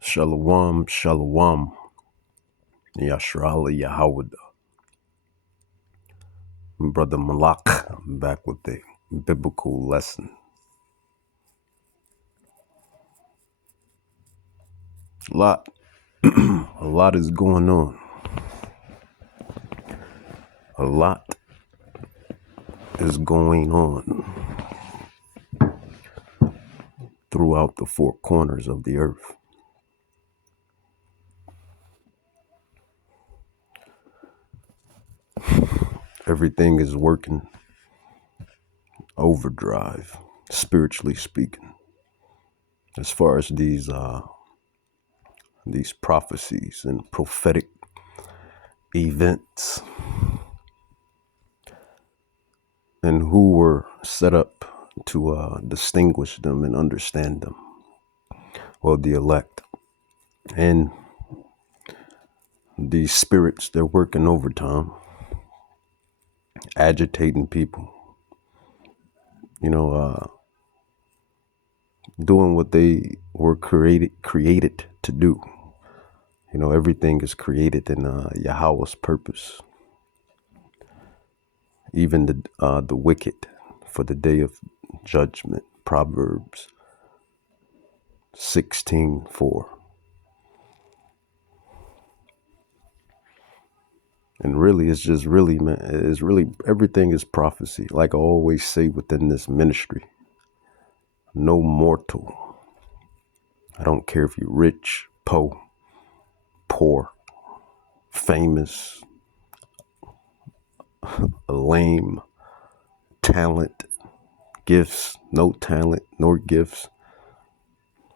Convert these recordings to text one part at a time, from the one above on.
Shalom, shalom, Yashrala Yahawada. Brother Malak, I'm back with a biblical lesson. A lot is going on. A lot is going on throughout the four corners of the earth. Everything is working overdrive, spiritually speaking, as far as these prophecies and prophetic events, and who were set up to distinguish them and understand them. Well, the elect and these spirits, they're working overtime, agitating people, doing what they were created to do. Everything is created in Yahweh's purpose. Even the wicked for the day of judgment. Proverbs 16:4. And really, it's just really, man, it's really, everything is prophecy. Like I always say within this ministry, no mortal. I don't care if you're rich, poor, famous, lame, talent, gifts, no talent, nor gifts,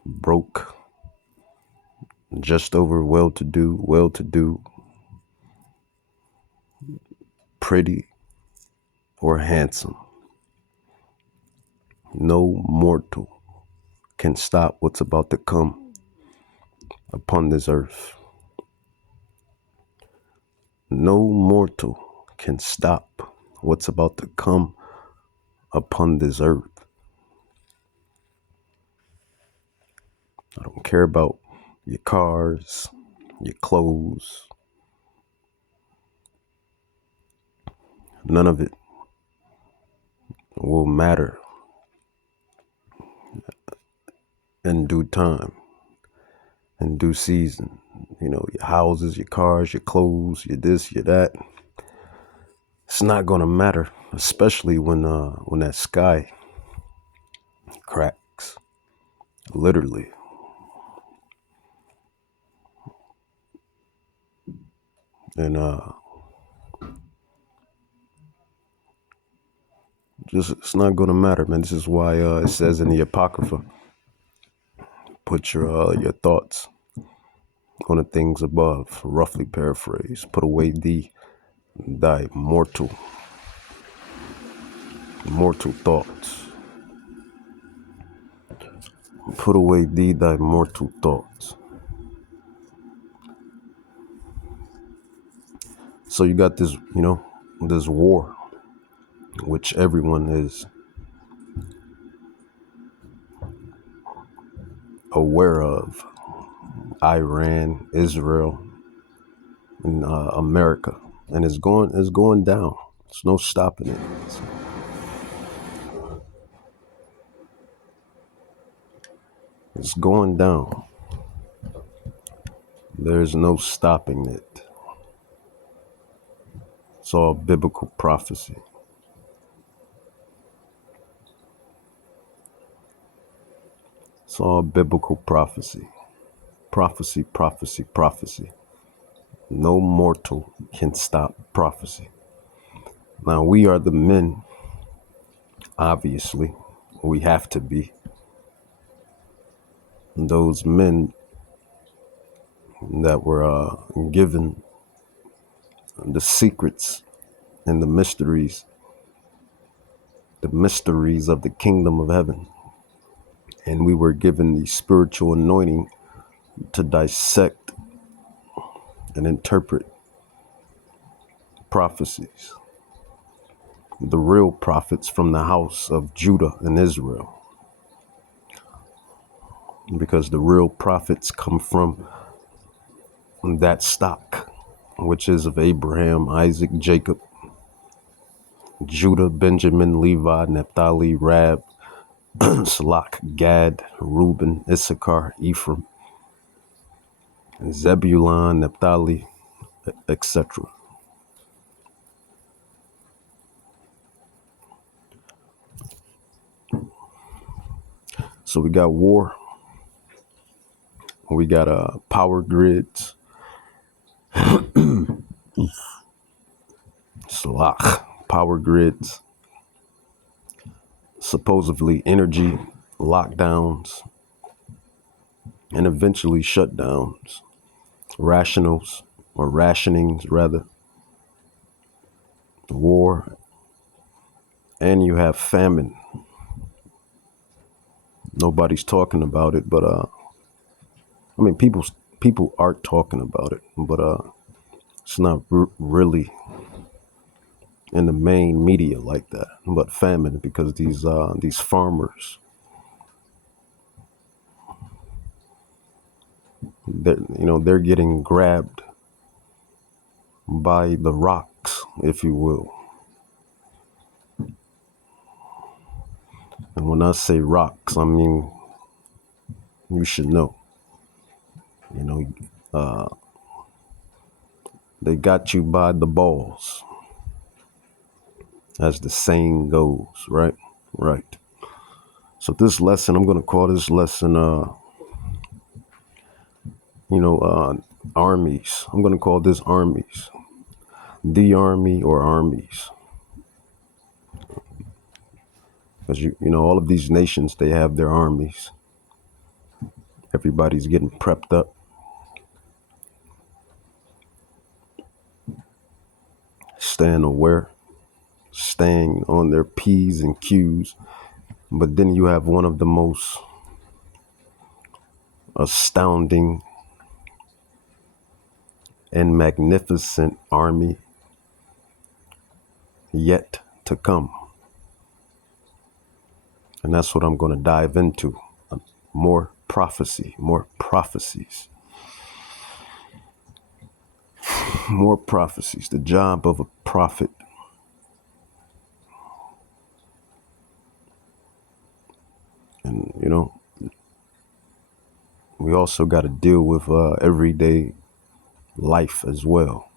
broke, just over well-to-do, pretty, or handsome. No mortal can stop what's about to come upon this earth. No mortal can stop what's about to come upon this earth. I don't care about your cars, your clothes. None of it will matter in due time, in due season. Your houses, your cars, your clothes, your this, your that. It's not going to matter, especially when that sky cracks, literally. And it's not going to matter, man. This is why it says in the Apocrypha, put your thoughts on the things above, roughly paraphrase. Put away thy mortal thoughts. Put away thy mortal thoughts. So you got this, this war, which everyone is aware of. Iran, Israel, and America, and it's going down. There's no stopping it. It's going down. There's no stopping it. It's all biblical prophecy. It's all biblical prophecy. Prophecy. No mortal can stop prophecy. Now, we are the men, obviously. We have to be. Those men that were given the secrets and the mysteries of the kingdom of heaven. And we were given the spiritual anointing to dissect and interpret prophecies. The real prophets from the house of Judah and Israel. because the real prophets come from that stock, which is of Abraham, Isaac, Jacob, Judah, Benjamin, Levi, Naphtali, Rab, Salak, Gad, Reuben, Issachar, Ephraim, Zebulun, Naphtali, etc. So we got war, we got power grids, Salak, power grids, supposedly energy lockdowns, and eventually shutdowns, rationals or rationings rather, war, and you have famine. Nobody's talking about it, but I mean, people are talking about it, but it's not really in the main media like that. But famine, because these farmers, they're getting grabbed by the rocks, if you will. And when I say rocks, I mean, you should know. You know, they got you by the balls, as the saying goes, right? Right. So this lesson, I'm going to call this lesson, armies. I'm going to call this armies, the army or armies. Because, all of these nations, they have their armies. Everybody's getting prepped up. Staying aware, staying on their P's and Q's. But then you have one of the most astounding and magnificent army yet to come. And that's what I'm going to dive into. More prophecy, more prophecies. More prophecies. The job of a prophet. And, we also got to deal with everyday life as well.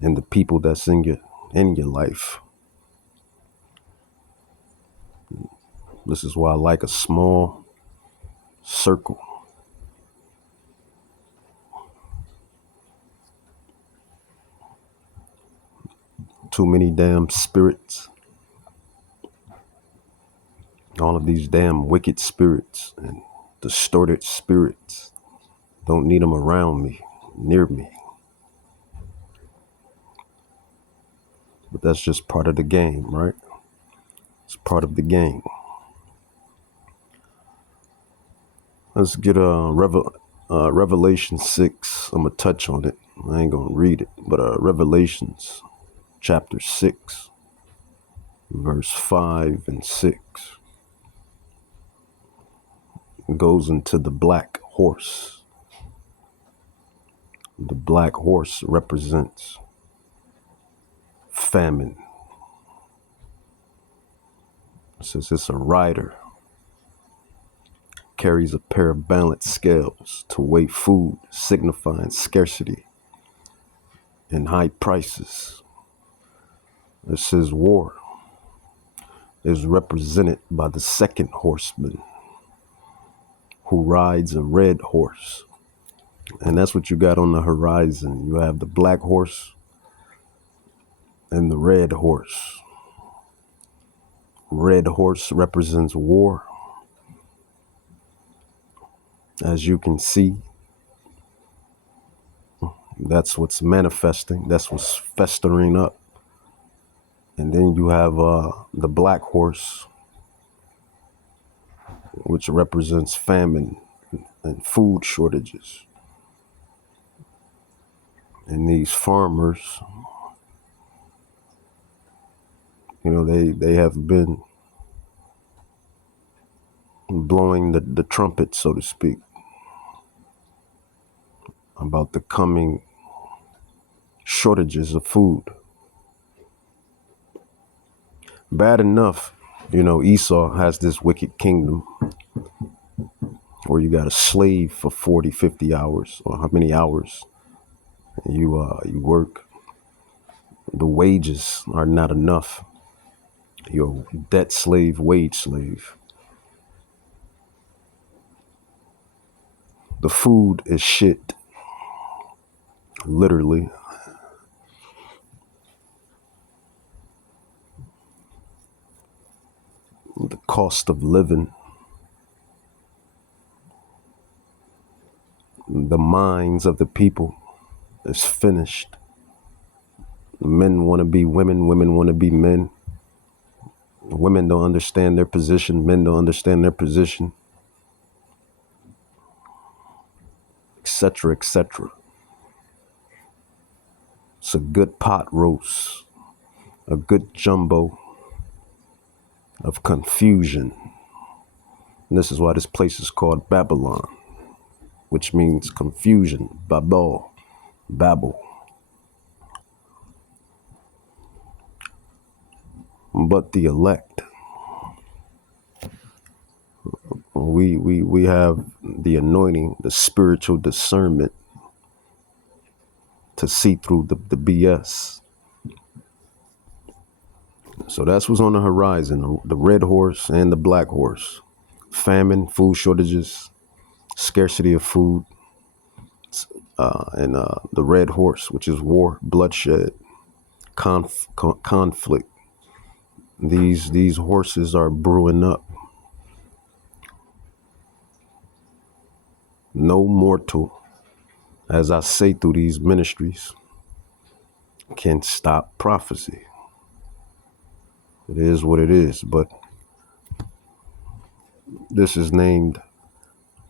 And the people that's in your life. This is why I like a small circle. Too many damn spirits. All of these damn wicked spirits and distorted spirits. Don't need them around me, near me. But that's just part of the game, right? It's part of the game. Let's get Revelation 6. I'm going to touch on it. I ain't going to read it. But Revelations chapter 6, verse 5 and 6. Goes into the black horse. The black horse represents famine. It says it's a rider, carries a pair of balanced scales to weigh food, signifying scarcity and high prices. It says war is represented by the second horseman, who rides a red horse. And that's what you got on the horizon. You have the black horse and the red horse. Red horse represents war. As you can see, that's what's manifesting. That's what's festering up. And then you have the black horse, which represents famine and food shortages. And these farmers, they have been blowing the trumpet, so to speak, about the coming shortages of food. Bad enough, Esau has this wicked kingdom where you got a slave for 40, 50 hours, or how many hours you work. The wages are not enough. You're a debt slave, wage slave. The food is shit, literally. The cost of living, the minds of the people is finished. Men want to be women, women want to be men. Women don't understand their position, men don't understand their position, etc., etc. It's a good pot roast, a good jumbo of confusion. And this is why this place is called Babylon, which means confusion, Babel, Babel. But the elect, we have the anointing, the spiritual discernment to see through the BS. So that's what's on the horizon, the red horse and the black horse. Famine, food shortages, scarcity of food, and the red horse, which is war, bloodshed, conflict. These horses are brewing up. No mortal, as I say through these ministries, can stop prophecy. It is what it is, but this is named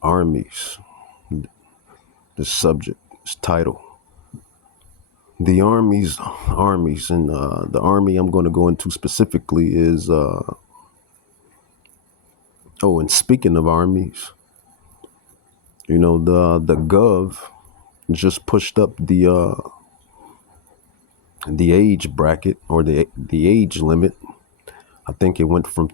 armies. The subject, this title. The armies, and the army I'm going to go into specifically is, and speaking of armies, the Gov just pushed up the age bracket, or the age limit. I think it went from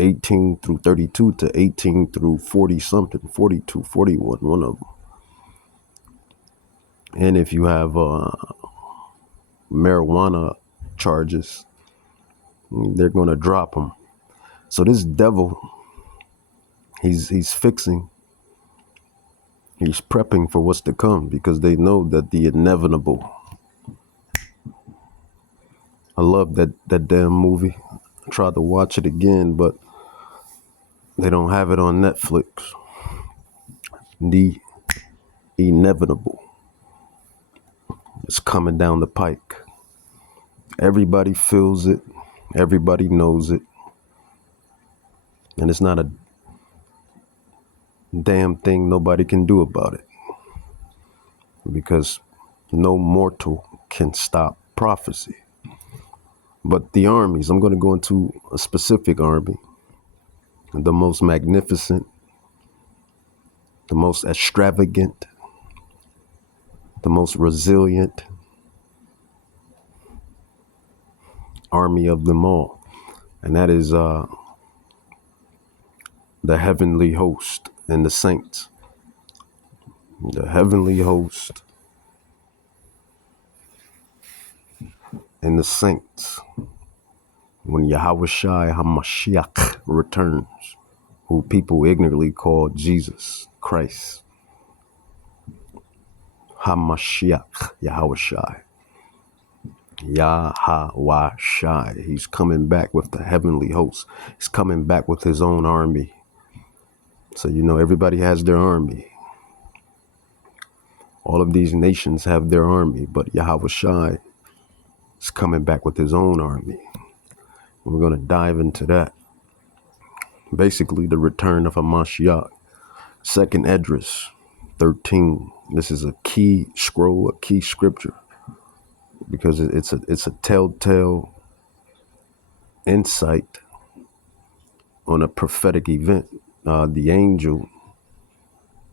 18 through 32 to 18 through 40 something, 42, 41, one of them. And if you have marijuana charges, they're going to drop them. So this devil, he's prepping for what's to come, because they know that the inevitable. I love that damn movie. I tried to watch it again, but they don't have it on Netflix. The inevitable is coming down the pike. Everybody feels it. Everybody knows it. And it's not a damn thing nobody can do about it, because no mortal can stop prophecy. But the armies, I'm going to go into a specific army, the most magnificent, the most extravagant, the most resilient army of them all. And that is the heavenly host and the saints. The heavenly host and the saints. When Yahushua HaMashiach returns, who people ignorantly call Jesus Christ. HaMashiach, Yahushua. Yahweh. He's coming back with the heavenly host. He's coming back with his own army. So, everybody has their army. All of these nations have their army, but Yahushua is coming back with his own army. We're going to dive into that. Basically, the return of Hamashiach. Second Esdras 13. This is a key scroll, a key scripture, because it's a telltale insight on a prophetic event. The angel,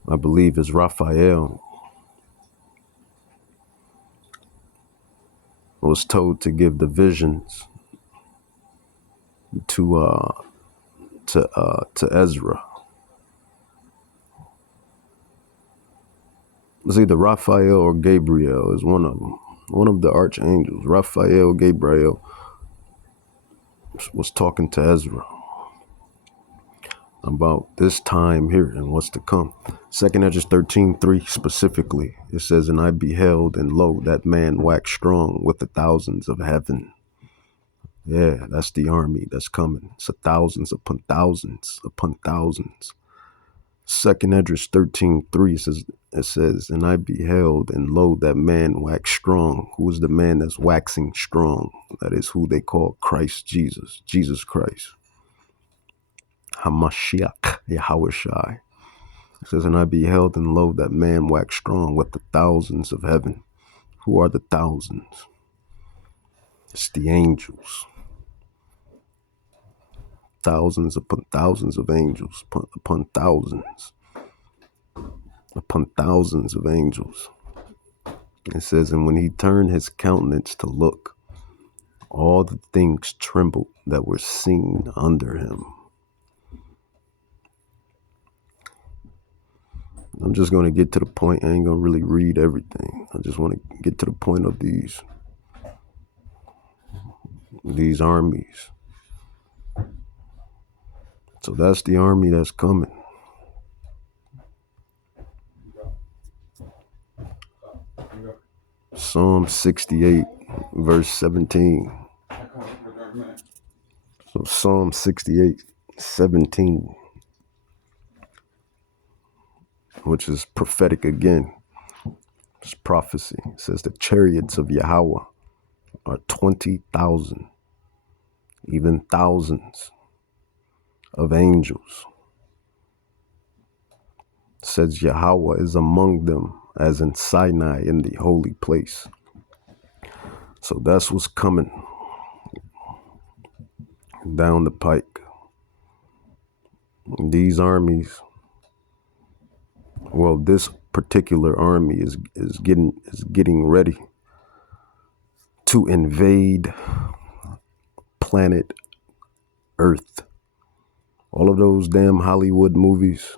I believe, is Raphael, was told to give the visions to Ezra. It's either Raphael or Gabriel is one of them. One of the archangels, Raphael, Gabriel, was talking to Ezra about this time here and what's to come. 2nd Ezra 13:3 specifically, it says, "And I beheld, and lo, that man waxed strong with the thousands of heaven." Yeah, that's the army that's coming. It's thousands upon thousands upon thousands. 2nd Ezra 13:3 says, "And I beheld, and lo, that man waxed strong." Who is the man that's waxing strong? That is who they call Christ Jesus, Jesus Christ. Hamashiach, Yahushai. It says, "And I beheld, and lo, that man waxed strong with the thousands of heaven." Who are the thousands? It's the angels. Thousands upon thousands of angels, upon thousands of angels. It says, "And when he turned his countenance to look, all the things trembled that were seen under him." I'm just going to get to the point. I ain't going to really read everything. I just want to get to the point of these armies. So that's the army that's coming. Psalm 68, verse 17. So Psalm 68, 17, which is prophetic again. It's prophecy. It says, "The chariots of Yahweh are 20,000, even thousands of angels." It says Yahweh is among them as in Sinai in the holy place. So that's what's coming down the pike. These armies, well, this particular army is getting ready to invade planet Earth. All of those damn Hollywood movies,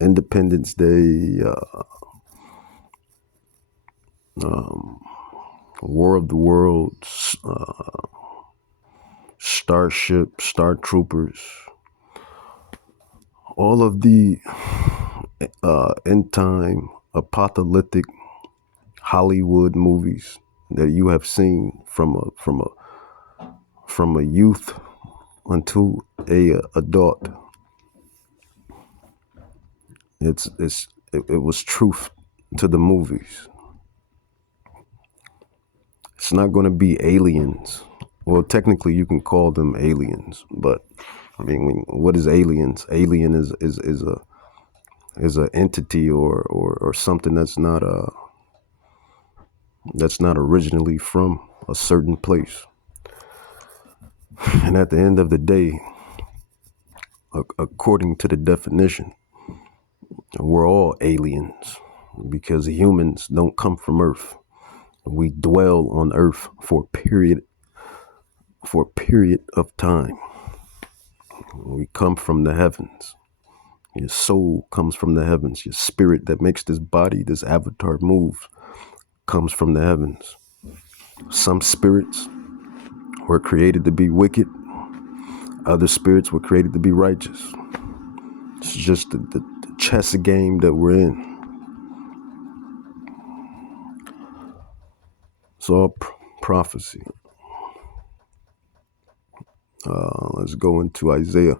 Independence Day, War of the Worlds, Starship, Star Troopers, all of the end time apocalyptic Hollywood movies that you have seen from a youth unto a adult. It was truth to the movies. It's not going to be aliens. Well, technically you can call them aliens, but I mean, what is aliens? Alien is a entity or something that's not originally from a certain place. And at the end of the day, according to the definition, we're all aliens because humans don't come from Earth. We dwell on Earth for a period of time. We come from the heavens. Your soul comes from the heavens. Your spirit that makes this body, this avatar move, comes from the heavens. Some spirits were created to be wicked. Other spirits were created to be righteous. It's just the chess game that we're in. It's all prophecy. Let's go into Isaiah.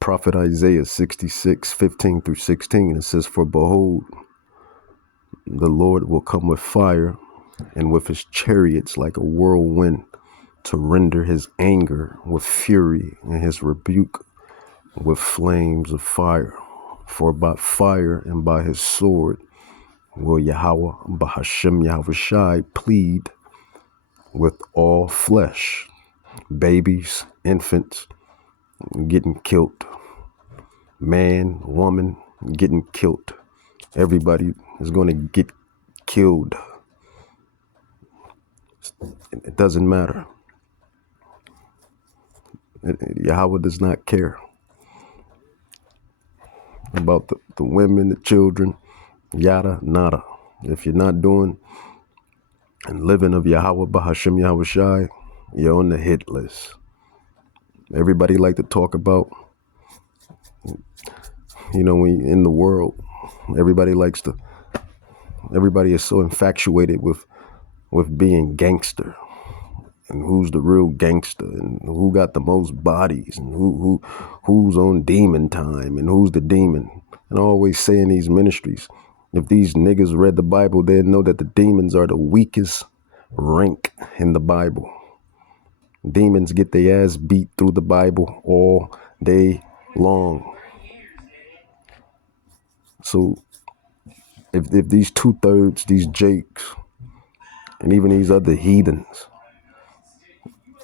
Prophet Isaiah 66, 15 through 16. It says, "For behold, the Lord will come with fire, and with his chariots like a whirlwind, to render his anger with fury and his rebuke with flames of fire. For by fire and by his sword will Yahweh, Bahashem Yahushai, plead with all flesh, babies, infants, getting killed. Man, woman, getting killed. Everybody is going to get killed. It doesn't matter. Yahweh does not care about the women, the children, yada, nada. If you're not doing and living of Yahweh Bahashem Yahweh Shai, you're on the hit list. Everybody like to talk about, when in the world, everybody is so infatuated with being gangster and who's the real gangster and who got the most bodies and who's on demon time and who's the demon. And I always say in these ministries, if these niggas read the Bible, they'd know that the demons are the weakest rank in the Bible. Demons get their ass beat through the Bible all day long. So if these 2/3, these Jakes, and even these other heathens,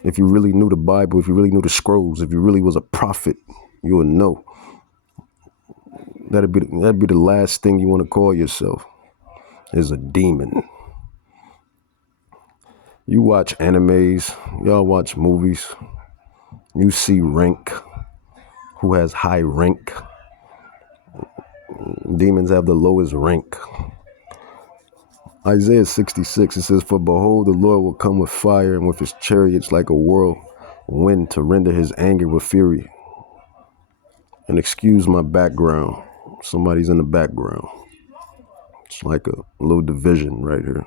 if you really knew the Bible, if you really knew the scrolls, if you really was a prophet, you would know. That'd be the last thing you want to call yourself, is a demon. You watch animes, y'all watch movies, you see rank, who has high rank. Demons have the lowest rank. Isaiah 66, it says, "For behold, the Lord will come with fire and with his chariots like a whirlwind to render his anger with fury." And excuse my background. Somebody's in the background. It's like a little division right here.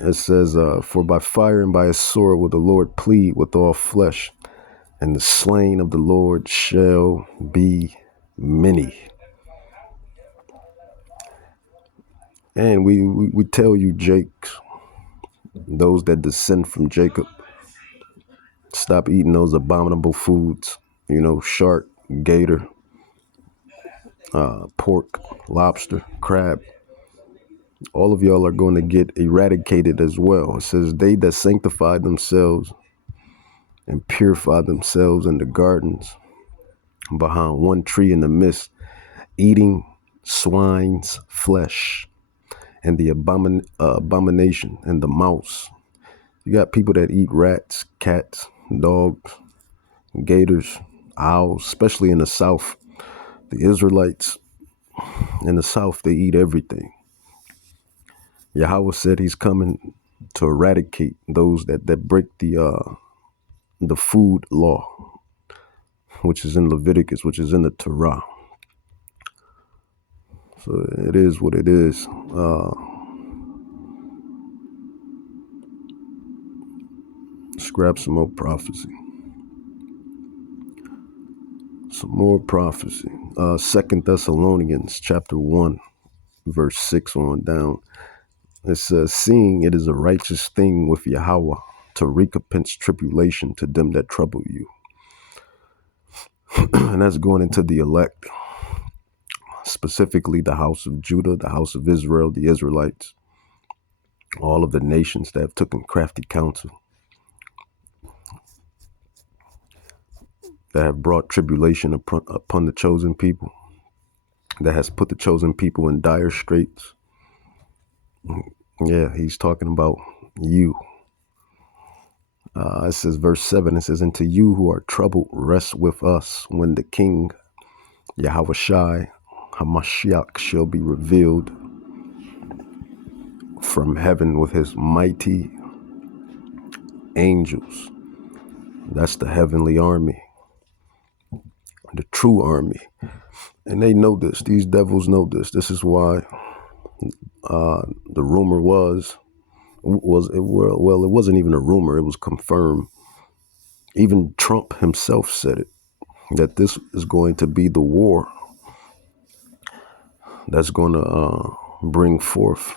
It says, "For by fire and by a sword will the Lord plead with all flesh, and the slain of the Lord shall be many." And we tell you, Jakes, those that descend from Jacob, stop eating those abominable foods, shark, gator, pork, lobster, crab. All of y'all are going to get eradicated as well. It says, "They that sanctify themselves and purify themselves in the gardens behind one tree in the midst, eating swine's flesh and the abomination and the mouse." You got people that eat rats, cats, dogs, gators, owls, especially in the South. The Israelites in the South, they eat everything. Yahweh said he's coming to eradicate those that break the food law, which is in Leviticus, which is in the Torah. So it is what it is. Let's grab some more prophecy. Some more prophecy. 2 Thessalonians chapter 1, verse 6 on down. It says, "Seeing it is a righteous thing with Yahweh to recompense tribulation to them that trouble you." And that's going into the elect, specifically the house of Judah, the house of Israel, the Israelites, all of the nations that have taken crafty counsel, that have brought tribulation upon the chosen people, that has put the chosen people in dire straits. Yeah, he's talking about you. It says, verse 7, it says, "And to you who are troubled, rest with us when the King, Yahweh Shai, Hamashiach, shall be revealed from heaven with his mighty angels." That's the heavenly army, the true army. And they know this. These devils know this. This is why the rumor was it wasn't even a rumor. It was confirmed. Even Trump himself said it, that this is going to be the war that's going to bring forth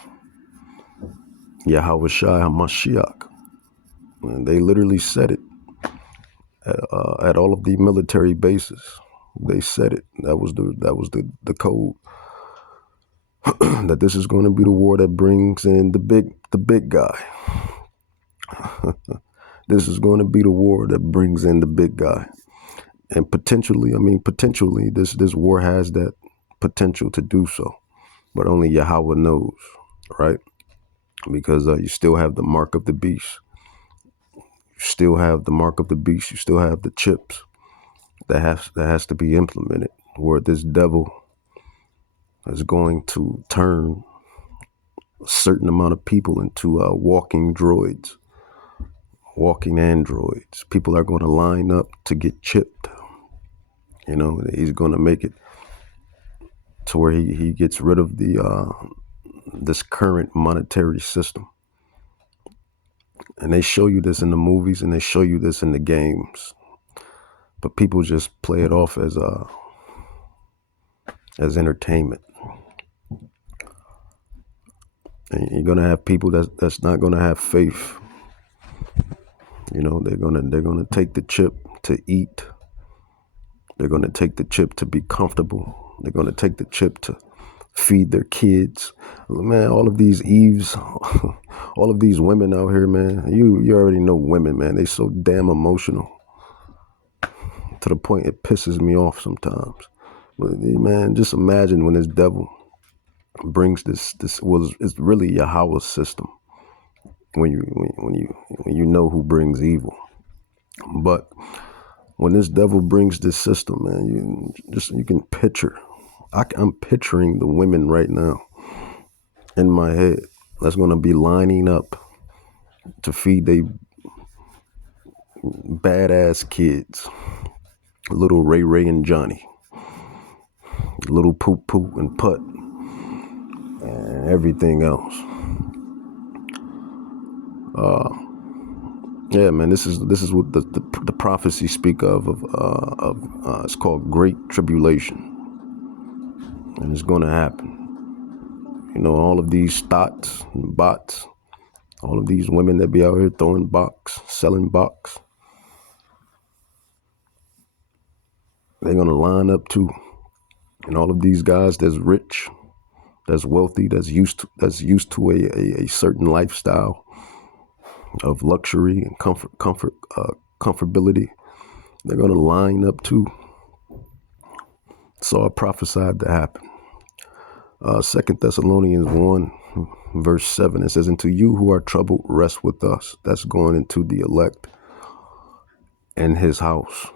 Yahweh Shai HaMashiach. And they literally said it at all of the military bases. They said it. That was the code. That this is going to be the war that brings in the big guy. This is going to be the war that brings in the big guy. And potentially this war has that potential to do so, but only Yahweh knows, right? Because you still have the mark of the beast. You still have the mark of the beast. You still have the chips that has to be implemented, where this devil is going to turn a certain amount of people into walking droids, walking androids. People are going to line up to get chipped. You know, he's going to make it to where he gets rid of the this current monetary system. And they show you this in the movies and they show you this in the games. But people just play it off as entertainment. And you're gonna have people that's not gonna have faith. You know, they're gonna take the chip to eat. They're gonna take the chip to be comfortable. They're gonna take the chip to feed their kids. Man, all of these Eves, all of these women out here, man, you already know women, man. They so damn emotional to the point it pisses me off sometimes. But man, just imagine when this devil brings this it's really Yahweh's system when you know who brings evil. But when this devil brings this system, man, you can picture. I'm picturing the women right now in my head that's going to be lining up to feed they badass kids, little Ray Ray and Johnny, little Poop Poop and Putt, and everything else. Yeah, man, this is what the prophecy speak of it's called Great Tribulation, and it's going to happen. You know, all of these thoughts and bots, all of these women that be out here throwing box, selling box, they're going to line up too. And all of these guys that's rich, that's wealthy, that's used to a certain lifestyle of luxury and comfortability, they're going to line up too. It's all prophesied to happen. 2 Thessalonians 1, verse 7, it says, "And to you who are troubled, rest with us." That's going into the elect and his house.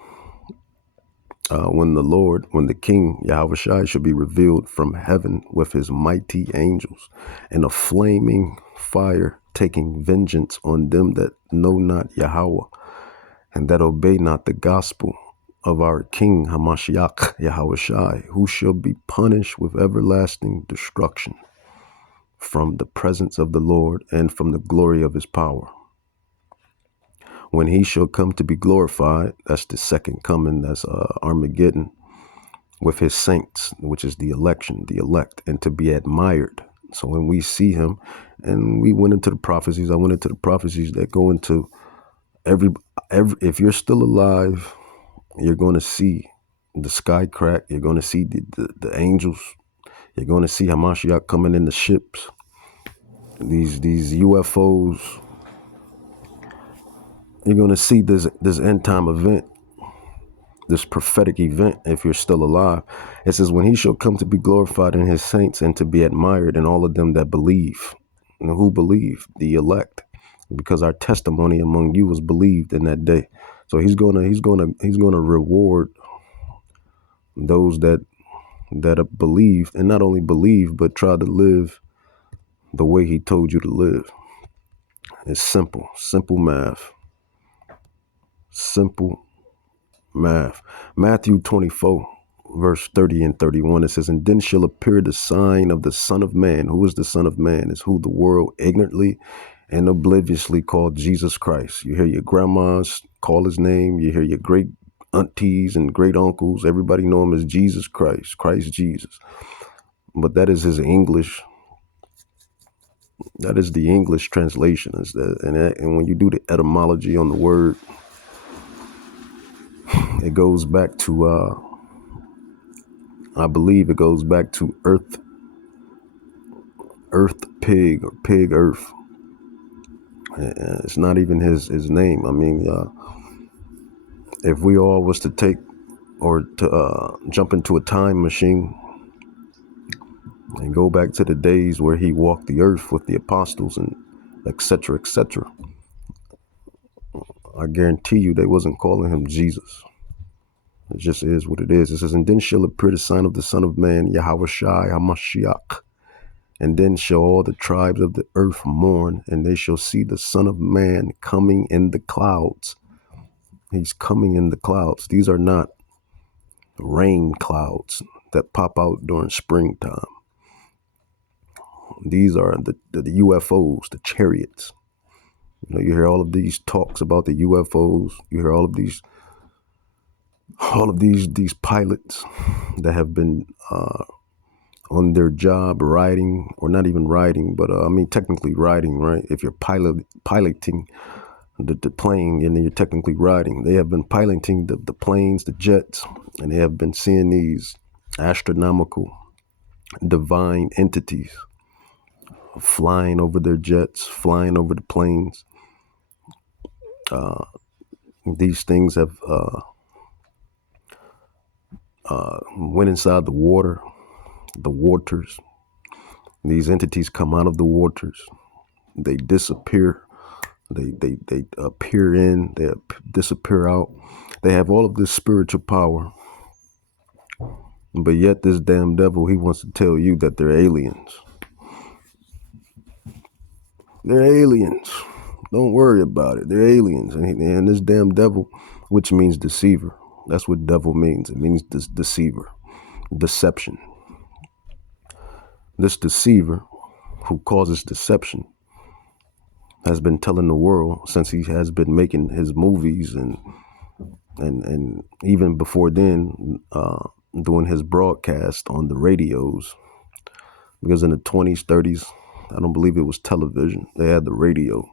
When the King, Yahweh Shai, shall be revealed from heaven with his mighty angels in a flaming fire, taking vengeance on them that know not Yahweh and that obey not the gospel of our King Hamashiach Yahweh Shai, who shall be punished with everlasting destruction from the presence of the Lord and from the glory of his power. When he shall come to be glorified, that's the second coming, that's Armageddon, with his saints, which is the elect, and to be admired. So when we see him, and we went into the prophecies, I went into the prophecies that go into every if you're still alive, you're going to see the sky crack. You're going to see the angels. You're going to see Hamashiach coming in the ships. These UFOs. You're going to see this end time event, this prophetic event, if you're still alive. It says, when he shall come to be glorified in his saints and to be admired in all of them that believe. And who believe? The elect. Because our testimony among you was believed in that day. So he's gonna reward those that believe, and not only believe, but try to live the way he told you to live. It's simple math. Simple math. Matthew 24, verse 30 and 31, it says, "And then shall appear the sign of the Son of Man." Who is the Son of Man? Is who the world ignorantly and obliviously called Jesus Christ. You hear your grandmas call his name. You hear your great aunties and great uncles. Everybody know him as Jesus Christ, Christ Jesus. But that is his English. That is the English translation. And when you do the etymology on the word, it goes back to, I believe it goes back to earth pig, or pig earth. It's not even his name. I mean, if we all was to take or to jump into a time machine and go back to the days where he walked the earth with the apostles and etc., etc., I guarantee you they wasn't calling him Jesus. It just is what it is. It says, and then shall appear the sign of the Son of Man, Yahweh Shai HaMashiach. And then shall all the tribes of the earth mourn, and they shall see the Son of Man coming in the clouds. He's coming in the clouds. These are not rain clouds that pop out during springtime. These are the UFOs, the chariots. You know, you hear all of these talks about the UFOs. You hear all of these pilots that have been on their job riding, or not even riding, but technically riding, right? If you're piloting the plane, and then you're technically riding. They have been piloting the planes, the jets, and they have been seeing these astronomical divine entities flying over their jets, flying over the planes. These things have went inside the waters. These entities come out of the waters. They disappear. They appear in. They disappear out. They have all of this spiritual power. But yet this damn devil, he wants to tell you that they're aliens. They're aliens. Don't worry about it. They're aliens. And this damn devil, which means deceiver. That's what devil means. It means deceiver, deception. This deceiver who causes deception has been telling the world since he has been making his movies and even before then, doing his broadcast on the radios. Because in the 20s, 30s, I don't believe it was television. They had the radio.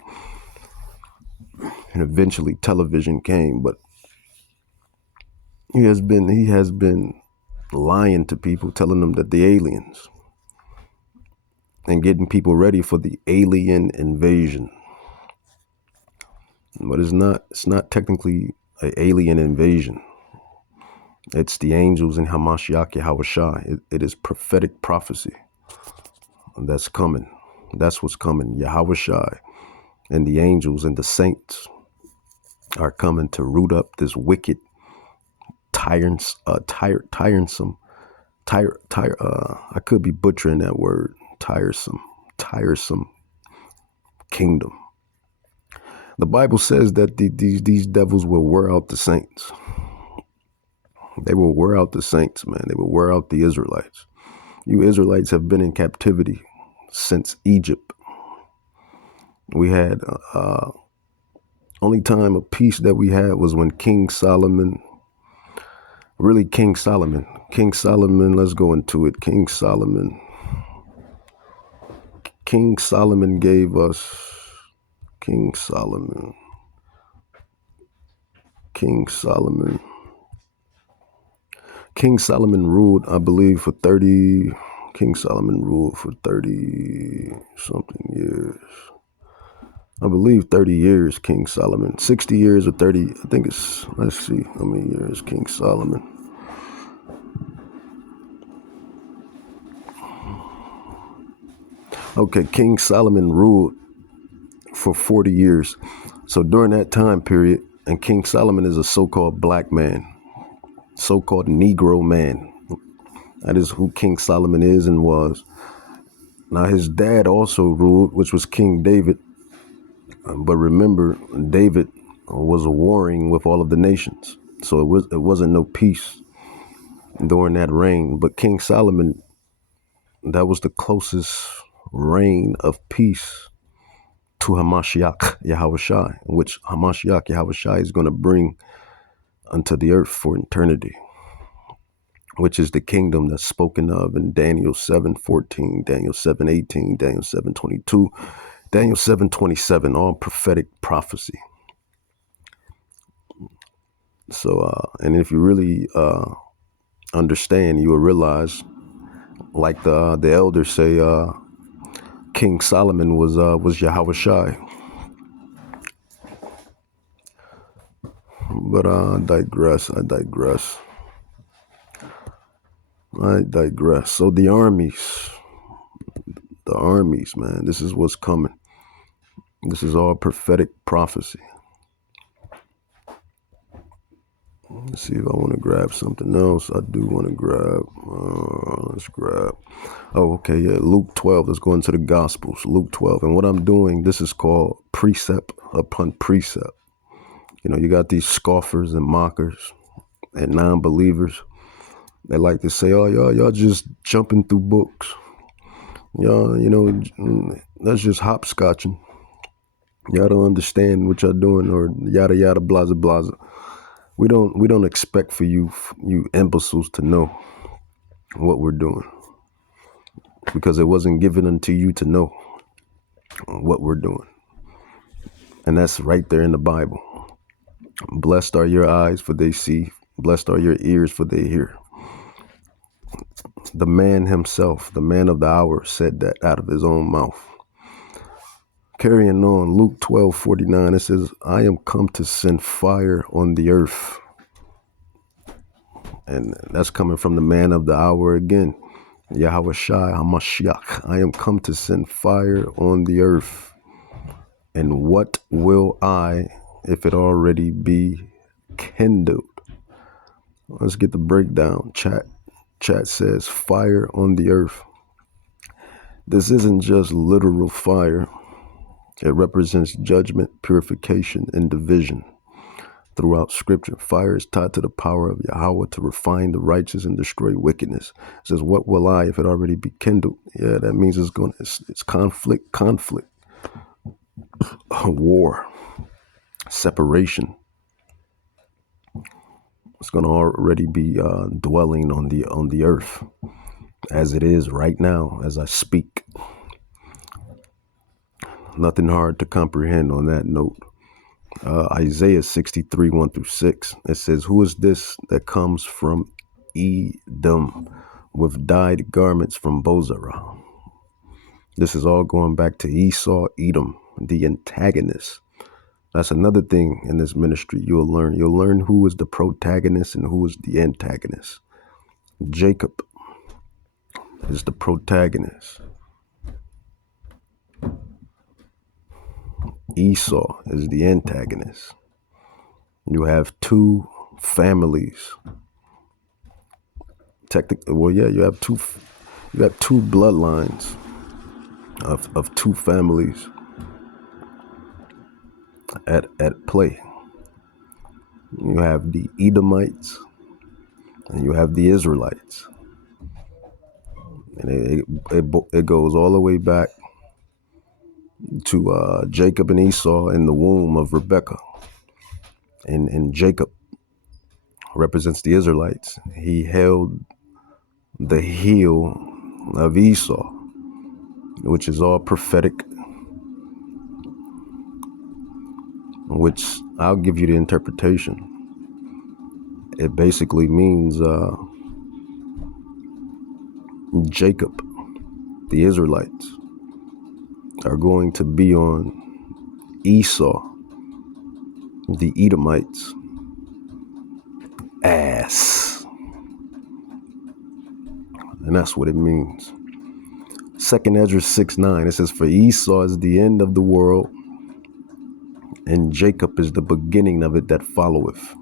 And eventually television came, but he has been lying to people, telling them that they're aliens and getting people ready for the alien invasion. But it's not technically an alien invasion. It's the angels in Hamashiach Yahweh Shai. It is prophetic prophecy that's coming. That's what's coming. Yahweh Shai and the angels and the saints are coming to root up this wicked, I could be butchering that word, tiresome kingdom. The Bible says that these devils will wear out the saints. They will wear out the saints, man. They will wear out the Israelites. You Israelites have been in captivity since Egypt. We had only time of peace that we had was when King Solomon, let's go into it. King Solomon gave us, King Solomon ruled, I believe, for 30 something years. I believe 30 years, King Solomon. 60 years or 30, I think it's, let's see how many years King Solomon. Okay, King Solomon ruled for 40 years. So during that time period, and King Solomon is a so-called black man, so-called Negro man. That is who King Solomon is and was. Now his dad also ruled, which was King David. But remember, David was warring with all of the nations. So it wasn't no peace during that reign. But King Solomon, that was the closest reign of peace to Hamashiach Yahweh Shai, which Hamashiach Yahweh Shai is going to bring unto the earth for eternity, which is the kingdom that's spoken of in Daniel 7:14, Daniel 7:18, Daniel 7:22, Daniel 7:27, all prophetic prophecy. So, and if you really understand, you will realize, like the elders say, King Solomon was Yahweh Shai. But I digress. I digress. So the armies, man, this is what's coming. This is all prophetic prophecy. Let's see if I want to grab something else. I do want to grab, let's grab, oh, okay, yeah, Luke 12. Let's go into the Gospels, Luke 12. And what I'm doing, this is called precept upon precept. You know, you got these scoffers and mockers and non-believers. They like to say, oh, y'all just jumping through books. Y'all, you know, that's just hopscotching. Y'all don't understand what y'all doing, or yada, yada, blaza, blaza. We don't expect for you imbeciles to know what we're doing, because it wasn't given unto you to know what we're doing. And that's right there in the Bible. Blessed are your eyes, for they see. Blessed are your ears, for they hear. The man himself, the man of the hour, said that out of his own mouth. Carrying on, Luke 12:49, it says, I am come to send fire on the earth. And that's coming from the man of the hour again. Yahweh Shai HaMashiach. I am come to send fire on the earth. And what will I, if it already be kindled? Let's get the breakdown. Chat says fire on the earth. This isn't just literal fire. It represents judgment, purification, and division. Throughout Scripture, fire is tied to the power of Yahweh to refine the righteous and destroy wickedness. It says, what will I, if it already be kindled? Yeah, that means it's conflict, war, separation. It's going to already be dwelling on the earth, as it is right now, as I speak. Nothing hard to comprehend on that note. Isaiah 63, 1-6. It says, who is this that comes from Edom with dyed garments from Bozrah? This is all going back to Esau, Edom, the antagonist. That's another thing in this ministry you'll learn. You'll learn who is the protagonist and who is the antagonist. Jacob is the protagonist. Esau is the antagonist. You have two families. You have two bloodlines of two families at play. You have the Edomites and you have the Israelites. And it goes all the way back to Jacob and Esau in the womb of Rebekah. And Jacob represents the Israelites. He held the heel of Esau, which is all prophetic, which I'll give you the interpretation. It basically means Jacob, the Israelites, are going to be on Esau, the Edomites, ass. And that's what it means. 2nd Ezra 6:9, it says, for Esau is the end of the world, and Jacob is the beginning of it that followeth.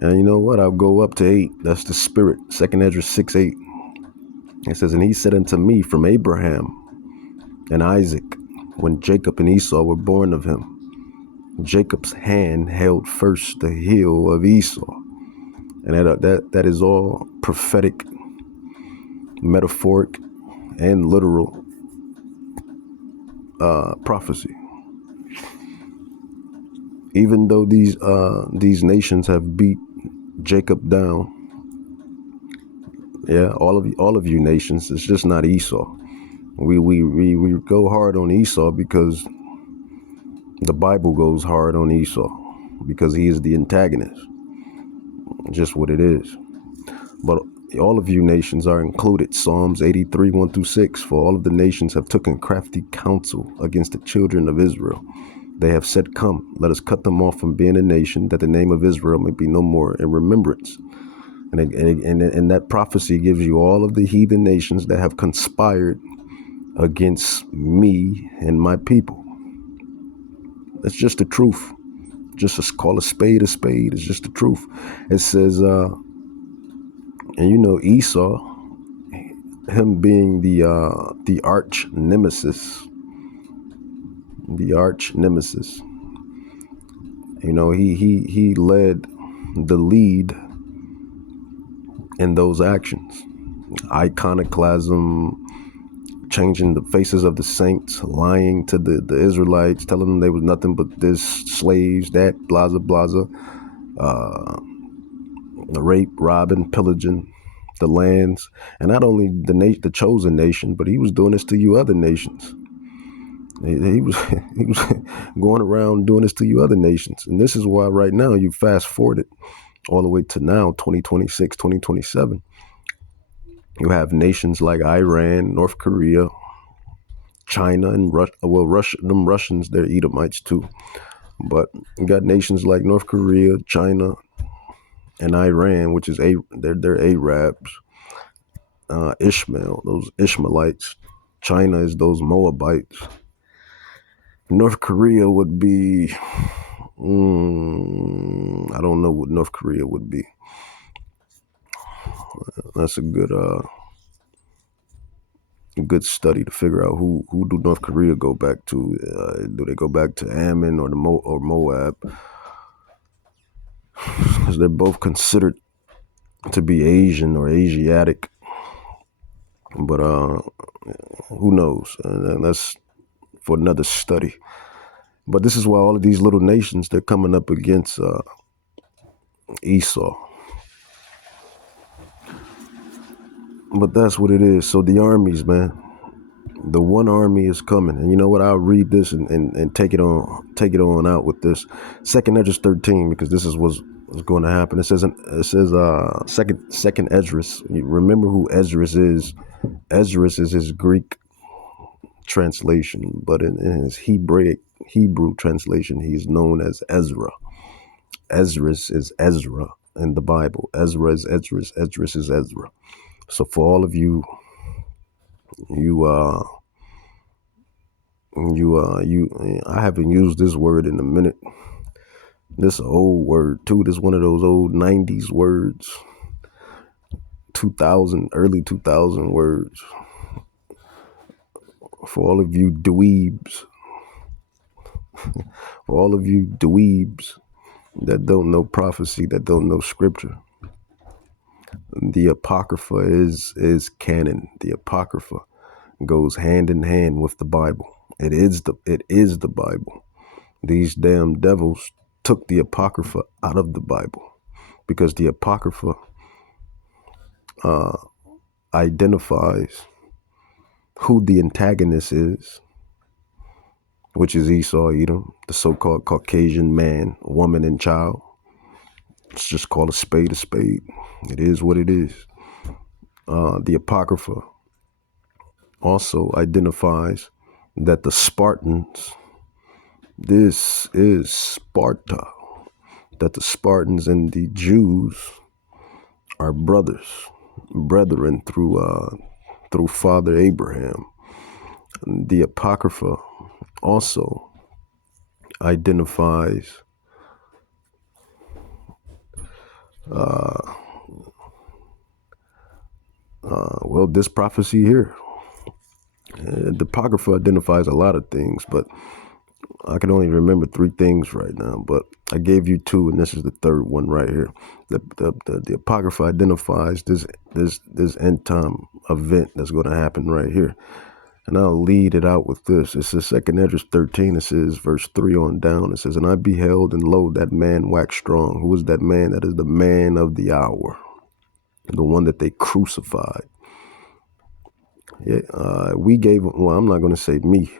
And you know what? I'll go up to 8. That's the spirit. 2nd Ezra 6:8. It says, and he said unto me, from Abraham and Isaac, when Jacob and Esau were born of him, Jacob's hand held first the heel of Esau. And that is all prophetic, metaphoric, and literal prophecy. Even though these nations have beat Jacob down, yeah, all of you nations, it's just not Esau. We go hard on Esau because the Bible goes hard on Esau, because he is the antagonist. Just what it is. But all of you nations are included. Psalms 83, 1-6. For all of the nations have taken crafty counsel against the children of Israel. They have said, come, let us cut them off from being a nation, that the name of Israel may be no more in remembrance. And that prophecy gives you all of the heathen nations that have conspired against me and my people. That's just the truth. Just to call a spade a spade. It's just the truth. It says, and you know, Esau, him being the arch nemesis, you know, he led the lead in those actions. Iconoclasm, changing the faces of the saints, lying to the Israelites, telling them they was nothing but this, slaves, that, blaza, blaza, the rape, robbing, pillaging the lands. And not only the chosen nation, but he was doing this to you other nations. He was he was going around doing this to you other nations. And this is why right now, you fast forward it all the way to now, 2026, 2027. You have nations like Iran, North Korea, China, and Russia. Them Russians, they're Edomites too. But you got nations like North Korea, China, and Iran, which is they're Arabs. Ishmael, those Ishmaelites. China is those Moabites. North Korea would be, I don't know what North Korea would be. That's a good study to figure out who do North Korea go back to. Do they go back to Ammon or Moab? Because they're both considered to be Asian or Asiatic. But who knows? And that's for another study. But this is why all of these little nations, they're coming up against Esau. But that's what it is. So the armies, man, the one army is coming. And you know what? I'll read this and take it on out with this. 2nd Esdras 13, because this is what's going to happen. It says second Esdras. You remember who Esdras is. Esdras is his Greek translation, but in his Hebrew translation, he's known as Ezra. Esdras is Ezra in the Bible. Ezra is Esdras. Esdras is Ezra. So for all of you, I haven't used this word in a minute. This is an old word too. This is one of those old 90s words. 2000, early 2000 words. For all of you dweebs. For all of you dweebs that don't know prophecy, that don't know scripture. The Apocrypha is canon. The Apocrypha goes hand in hand with the Bible. It is the Bible. These damn devils took the Apocrypha out of the Bible because the Apocrypha identifies who the antagonist is, which is Esau, Edom, the so-called Caucasian man, woman, and child. Let's just call a spade a spade. It is what it is. The Apocrypha also identifies that the Spartans, this is Sparta, that the Spartans and the Jews are brethren through Father Abraham. The Apocrypha also identifies this prophecy here. The Apocrypha identifies a lot of things, but I can only remember 3 things right now. But I gave you 2, and this is the 3rd one right here. The Apocrypha identifies this end time event that's going to happen right here. And I'll lead it out with this. It says 2nd Esdras 13, it says verse 3 on down. It says, and I beheld, and lo, that man waxed strong. Who is that man? That is the man of the hour, the one that they crucified. Yeah, we gave, well, I'm not going to say me,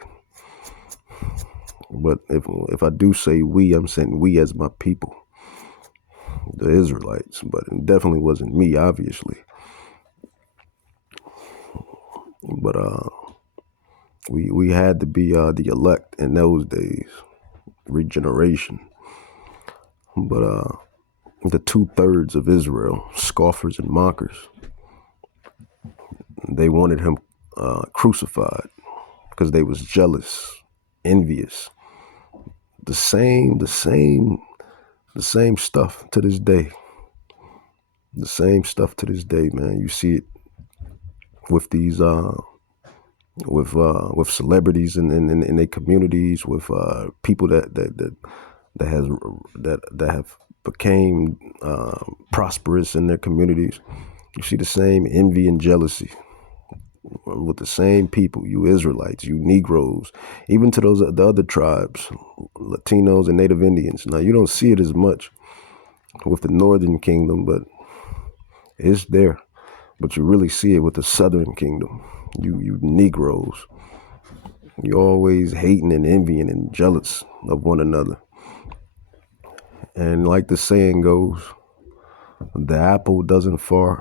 but if I do say we, I'm saying we as my people, the Israelites, but it definitely wasn't me, obviously. But we had to be the elect in those days. regeneration. But the 2/3 of Israel, scoffers and mockers, they wanted him crucified because they was jealous, envious. The same stuff to this day. The same stuff to this day, man. You see it with these with celebrities in their communities, with people that have became prosperous in their communities. You see the same envy and jealousy with the same people, you Israelites, you Negroes, even to the other tribes, Latinos and Native Indians. Now, you don't see it as much with the Northern Kingdom, but it's there. But you really see it with the Southern Kingdom. You Negroes, you always hating and envying and jealous of one another. And like the saying goes, the apple doesn't fall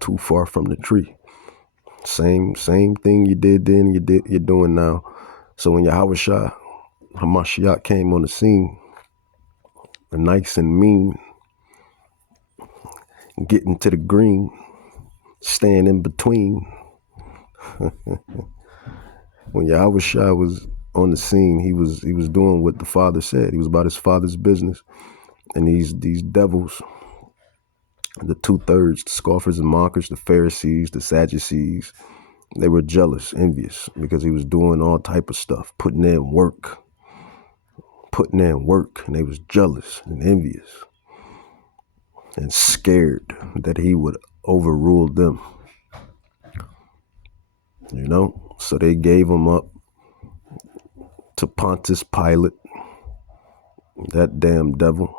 too far from the tree. Same thing you did then, you're doing now. So when Yahushua Hamashiach came on the scene, nice and mean, getting to the green, staying in between. When Yahushua was on the scene, he was doing what the Father said. He was about his Father's business. And these devils, the 2/3, the scoffers and mockers, the Pharisees, the Sadducees, they were jealous, envious, because he was doing all type of stuff, putting in work, and they was jealous and envious and scared that he would overrule them. So they gave him up to Pontius Pilate, that damn devil.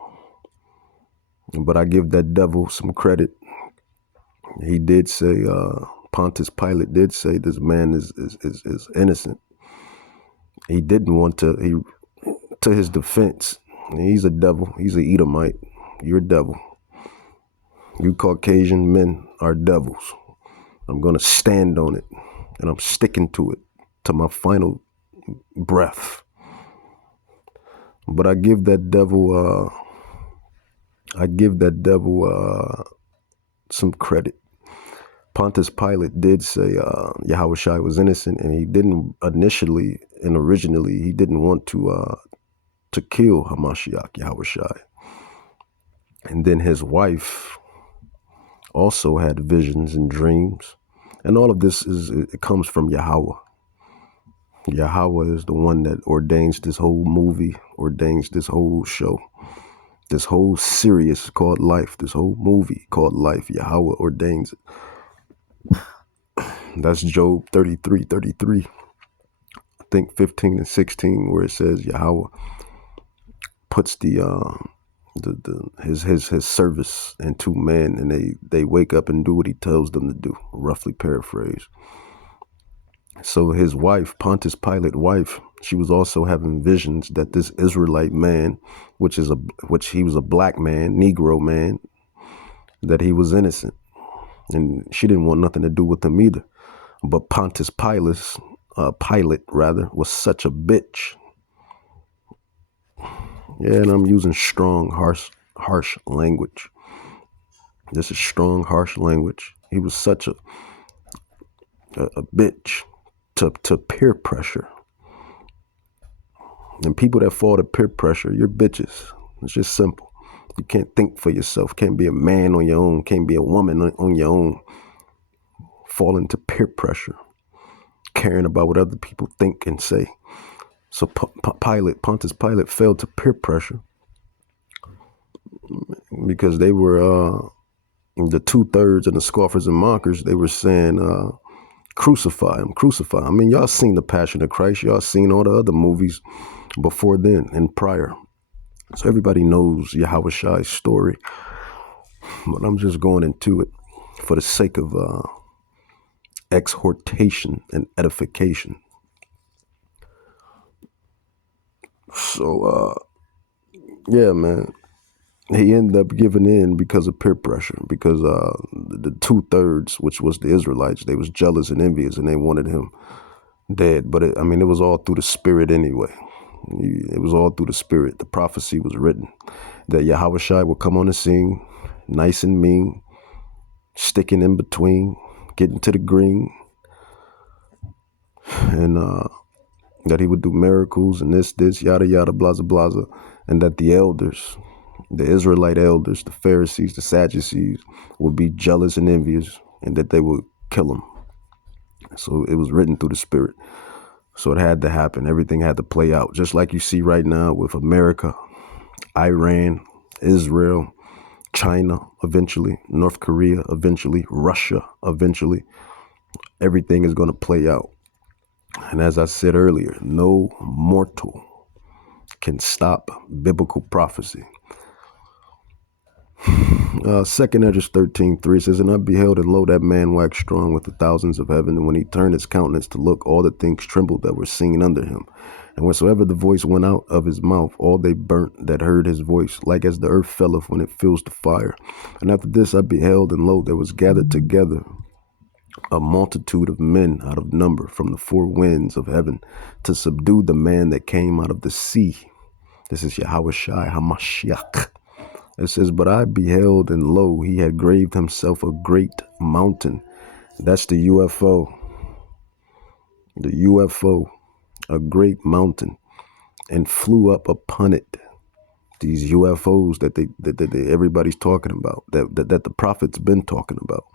But I give that devil some credit. He did say, Pontius Pilate did say this man is innocent. He didn't want to his defense, he's a devil. He's an Edomite. You're a devil. You Caucasian men are devils. I'm going to stand on it, and I'm sticking to it to my final breath. But I give that devil some credit. Pontius Pilate did say Yahushua was innocent, and he didn't originally he didn't want to kill Hamashiach Yahushua. And then his wife also had visions and dreams, and all of this it comes from Yahweh. Yahweh is the one that ordains this whole movie, ordains this whole show, this whole series called life, this whole movie called life. Yahweh ordains it. That's Job 33:33. I think 15 and 16, where it says Yahweh puts his service into men, and they wake up and do what he tells them to do, roughly paraphrase. So his wife, Pontius Pilate's wife, she was also having visions that this Israelite man, which he was a black man, Negro man, that he was innocent, and she didn't want nothing to do with him either. But Pontius Pilate was such a bitch. Yeah, and I'm using strong, harsh language. This is strong, harsh language. He was such a bitch to peer pressure. And people that fall to peer pressure, you're bitches. It's just simple. You can't think for yourself. Can't be a man on your own. Can't be a woman on your own. Fall into peer pressure, caring about what other people think and say. So Pontius Pilate fell to peer pressure because they were the 2/3 and the scoffers and mockers. They were saying, crucify him, crucify him. I mean, y'all seen The Passion of Christ. Y'all seen all the other movies before then and prior. So everybody knows Yahushua's story. But I'm just going into it for the sake of exhortation and edification. So, yeah, man, he ended up giving in because of peer pressure, because the 2/3, which was the Israelites, they was jealous and envious, and they wanted him dead. But I mean, it was all through the spirit anyway. It was all through the spirit. The prophecy was written that Yahushua would come on the scene, nice and mean, sticking in between, getting to the green, and that he would do miracles and this, yada, yada, blaza, blaza, and that the elders, the Israelite elders, the Pharisees, the Sadducees, would be jealous and envious, and that they would kill him. So it was written through the spirit. So it had to happen. Everything had to play out, just like you see right now with America, Iran, Israel, China, eventually, North Korea, eventually, Russia, eventually. Everything is going to play out. And as I said earlier, no mortal can stop biblical prophecy. 2 Esdras 13:3 says, and I beheld, and lo, that man waxed strong with the thousands of heaven. And when he turned his countenance to look, all the things trembled that were seen under him. And whensoever the voice went out of his mouth, all they burnt that heard his voice, like as the earth felleth when it fills the fire. And after this I beheld, and lo, there was gathered together a multitude of men out of number from the four winds of heaven to subdue the man that came out of the sea. This is Yahushua HaMashiach. It says, but I beheld, and lo, he had graved himself a great mountain. That's the UFO. The UFO, a great mountain, and flew up upon it. These UFOs that everybody's talking about, that the prophet's been talking about.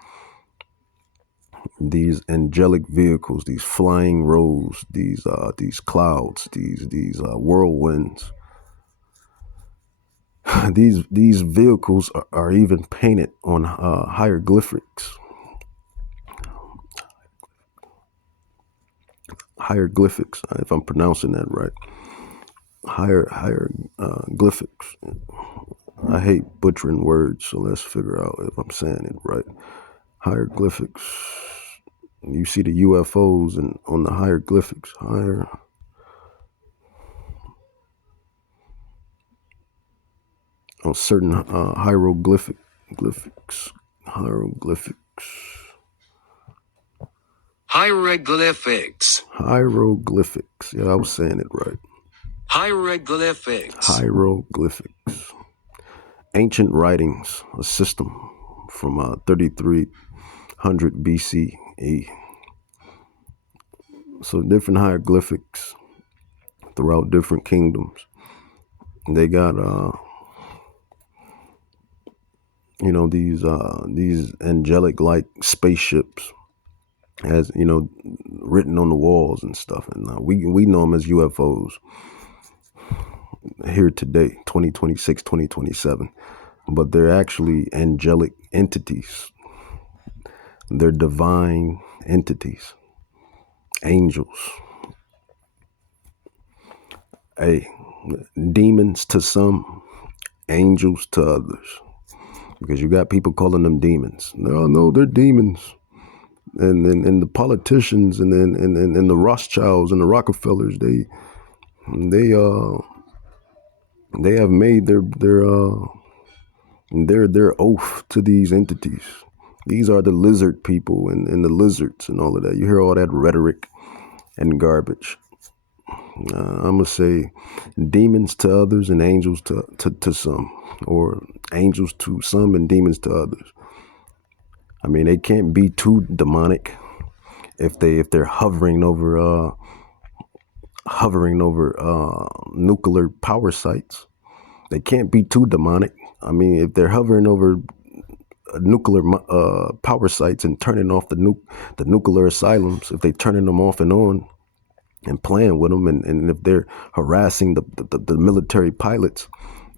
These angelic vehicles, these flying rows, these clouds, these whirlwinds. These vehicles are even painted on hieroglyphics. Hieroglyphics, if I'm pronouncing that right. Hieroglyphics. I hate butchering words, so let's figure out if I'm saying it right. Hieroglyphics. You see the UFOs and on the hieroglyphics. On certain hieroglyphics. Hieroglyphics. Yeah, I was saying it right. Hieroglyphics. Ancient writings, a system from 3300 BCE. So different hieroglyphics throughout different kingdoms. They got these angelic like spaceships, as written on the walls and stuff, and we know them as UFOs here today, 2026, 2027, but they're actually angelic entities. They're divine entities, angels. Hey, demons to some, angels to others. Because you got people calling them demons. No, they're demons. And the politicians and the Rothschilds and the Rockefellers, they have made their oath to these entities. These are the lizard people and the lizards and all of that. You hear all that rhetoric and garbage. I'm gonna say demons to others and angels to some, or angels to some and demons to others. I mean, they can't be too demonic if they're hovering over nuclear power sites. They can't be too demonic. I mean, if they're hovering over nuclear power sites and turning off the nuclear asylums, if they're turning them off and on and playing with them, and if they're harassing the military pilots,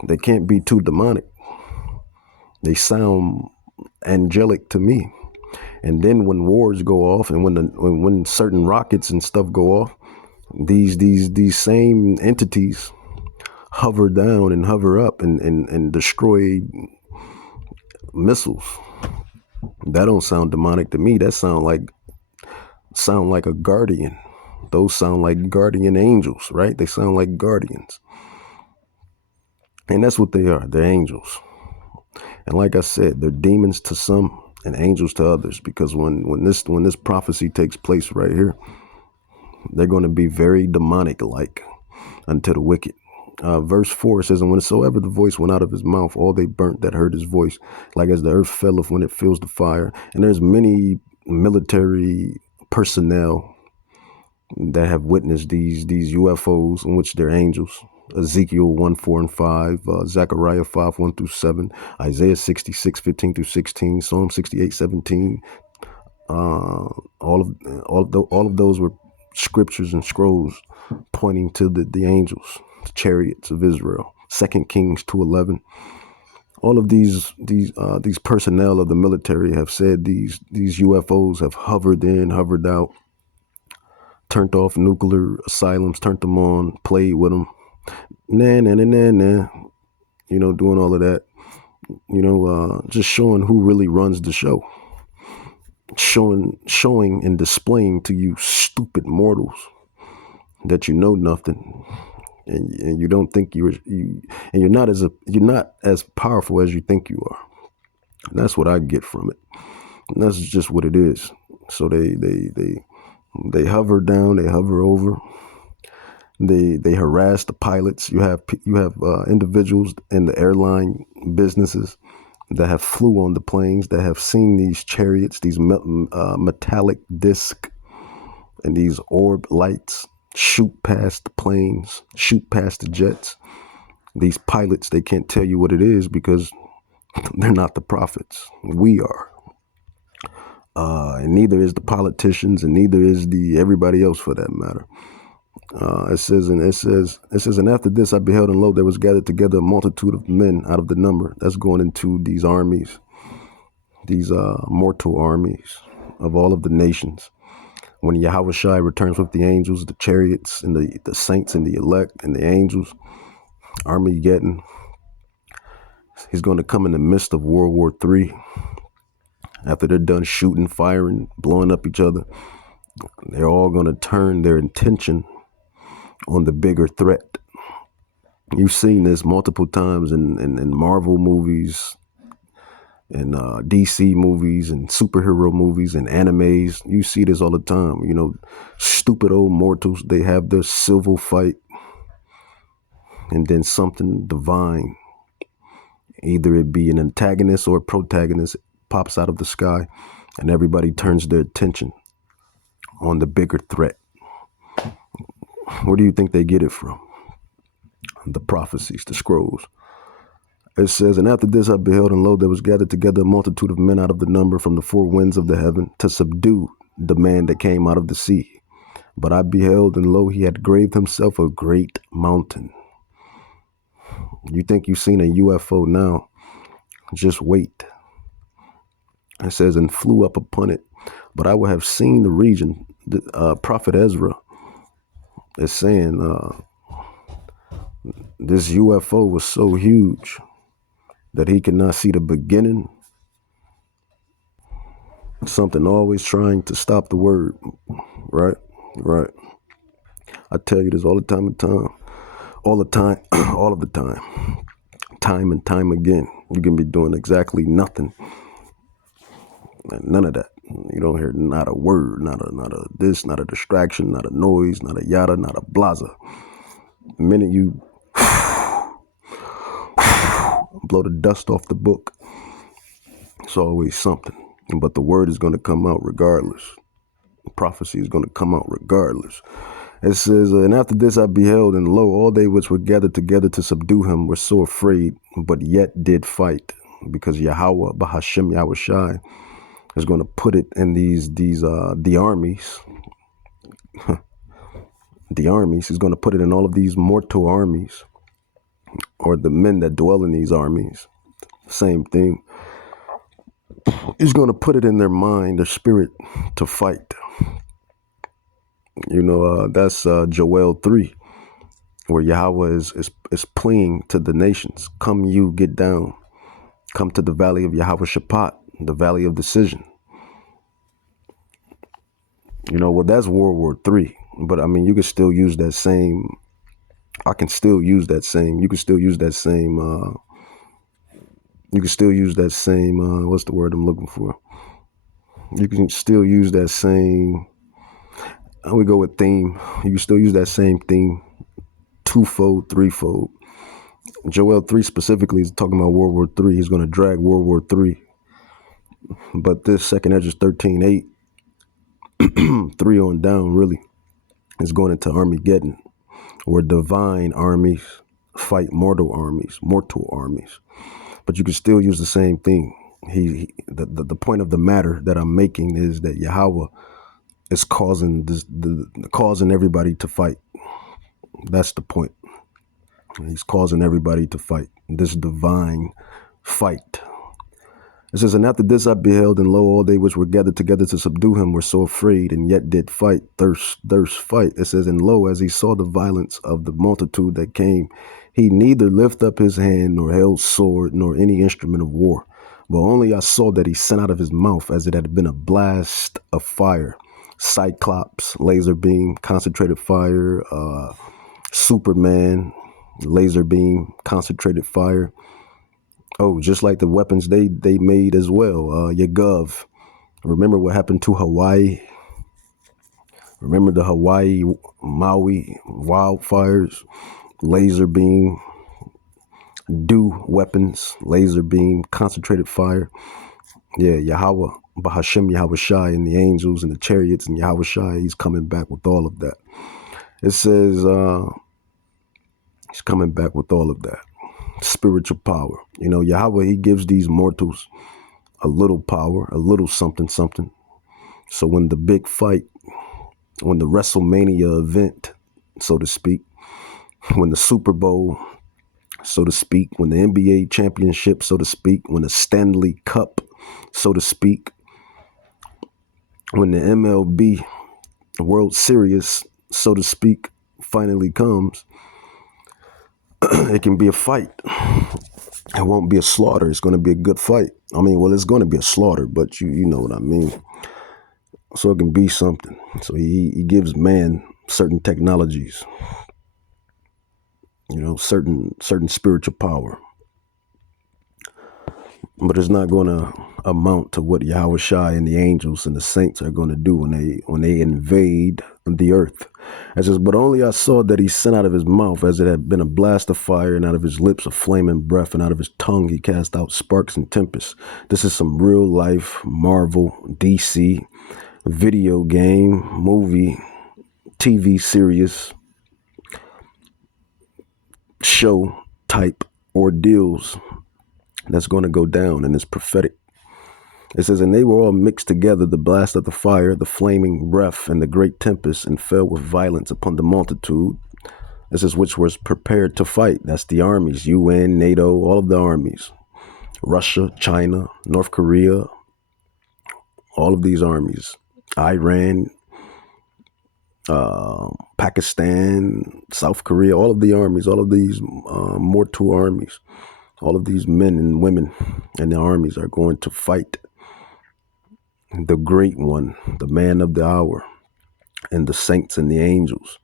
they can't be too demonic. They sound angelic to me. And then when wars go off, and when certain rockets and stuff go off, these same entities hover down and hover up and destroy missiles. That don't sound demonic to me. That sound like a guardian. Those sound like guardian angels, right? They sound like guardians. And that's what they are. They're angels. And like I said, they're demons to some and angels to others, because when this prophecy takes place right here, They're going to be very demonic-like unto the wicked. Verse 4 says, and whensoever the voice went out of his mouth, all they burnt that heard his voice, like as the earth felleth when it feels the fire. And there's many military personnel that have witnessed these UFOs in which they're angels. Ezekiel 1, 4, and 5, Zechariah 5, 1 through 7, Isaiah 66, 15 through 16, Psalm 68, 17. All of those were scriptures and scrolls pointing to the angels, the chariots of Israel. 2 Kings 2:11. All of these personnel of the military have said these UFOs have hovered in, hovered out, turned off nuclear asylums, turned them on, played with them, doing all of that, just showing who really runs the show. Showing and displaying to you stupid mortals that you know nothing, and you don't think you're not as powerful as you think you are. And that's what I get from it. And that's just what it is. So they hover down, they hover over, they harass the pilots. You have individuals in the airline businesses that have flew on the planes, that have seen these chariots, these metallic disc and these orb lights shoot past the planes, shoot past the jets. These pilots, they can't tell you what it is because they're not the prophets. We are. And neither is the politicians, and neither is everybody else for that matter. It says, and after this I beheld, and lo, there was gathered together a multitude of men out of the number. That's going into these armies, these mortal armies of all of the nations. When Yahushua returns with the angels, the chariots, and the saints, and the elect, and the angels, Armageddon, he's going to come in the midst of World War III. After they're done shooting, firing, blowing up each other, they're all going to turn their attention on the bigger threat. You've seen this multiple times in Marvel movies, and DC movies, and superhero movies, and animes. You see this all the time. Stupid old mortals, they have their civil fight, and then something divine, either it be an antagonist or a protagonist, pops out of the sky, and everybody turns their attention on the bigger threat. Where do you think they get it from? The prophecies, the scrolls. It says, and after this I beheld, and lo, there was gathered together a multitude of men out of the number from the four winds of the heaven to subdue the man that came out of the sea. But I beheld, and lo, he had graved himself a great mountain. You think you've seen a UFO now? Just wait. It says, and flew up upon it. But I will have seen the region. Prophet Ezra is saying this UFO was so huge that he could not see the beginning. Something always trying to stop the word. Right. I tell you this all the time, all of the time and time again. You can be doing exactly nothing. None of that. You don't hear not a word, not a this, not a distraction, not a noise, not a yada, not a blaza. The minute you blow the dust off the book, it's always something. But the word is going to come out regardless. The prophecy is going to come out regardless. It says, and after this I beheld, and lo, all they which were gathered together to subdue him were so afraid, but yet did fight, because Yahweh, Bahashem Yahushai, is going to put it in the armies. The armies. He's going to put it in all of these mortal armies, or the men that dwell in these armies. Same thing. He's going to put it in their mind, their spirit, to fight. That's Joel 3, where Yahweh is pleading to the nations. Come, you get down. Come to the valley of Yahweh Shaphat, the valley of decision. That's World War III. But I mean, you can still use that same. I can still use that same. You can still use that same. What's the word I'm looking for? You can still use that same I would go with theme. You can still use that same theme, twofold, threefold. Joel 3 specifically is talking about World War III. He's going to drag World War III. But this second Ezra 13:8, 3 on down really, is going into Armageddon, where divine armies fight mortal armies. But you can still use the same thing. The point of the matter that I'm making is that Yahweh is causing everybody to fight. That's the point. He's causing everybody to fight. This divine fight. It says, and after this I beheld, and lo, all they which were gathered together to subdue him were so afraid, and yet did fight, thirst, fight. It says, and lo, as he saw the violence of the multitude that came, he neither lift up his hand, nor held sword, nor any instrument of war. But only I saw that he sent out of his mouth as it had been a blast of fire, cyclops, laser beam, concentrated fire, Superman, laser beam, concentrated fire. Oh, just like the weapons they made as well. Your gov. Remember what happened to Hawaii? Remember the Hawaii, Maui wildfires? Laser beam, dew weapons, laser beam, concentrated fire. Yeah, Yahweh, Bahashem Yahweh Shai and the angels and the chariots and Yahweh Shai, he's coming back with all of that. It says he's coming back with all of that. Spiritual power. You know, Yahweh, he gives these mortals a little power, a little something. So when the big fight, when the WrestleMania event, so to speak, when the Super Bowl, so to speak, when the NBA championship, so to speak, when the Stanley Cup, so to speak, when the MLB World Series, so to speak, finally comes, it can be a fight. It won't be a slaughter. It's going to be a good fight. I mean, well, it's going to be a slaughter, but you know what I mean. So it can be something. So he gives man certain technologies, you know, certain spiritual power. But it's not going to amount to what Yahweh Shai and the angels and the saints are going to do when they invade the earth. It says, but only I saw that he sent out of his mouth as it had been a blast of fire, and out of his lips a flaming breath, and out of his tongue he cast out sparks and tempests. This is some real life Marvel, DC, video game, movie, TV series, show type ordeals that's going to go down, and it's prophetic. It says, and they were all mixed together, the blast of the fire, the flaming breath, and the great tempest, and fell with violence upon the multitude. This is which was prepared to fight. That's the armies, UN, NATO, all of the armies. Russia, China, North Korea, all of these armies. Iran, Pakistan, South Korea, all of the armies, all of these mortal armies, all of these men and women and the armies are going to fight the great one, the man of the hour, and the saints and the angels.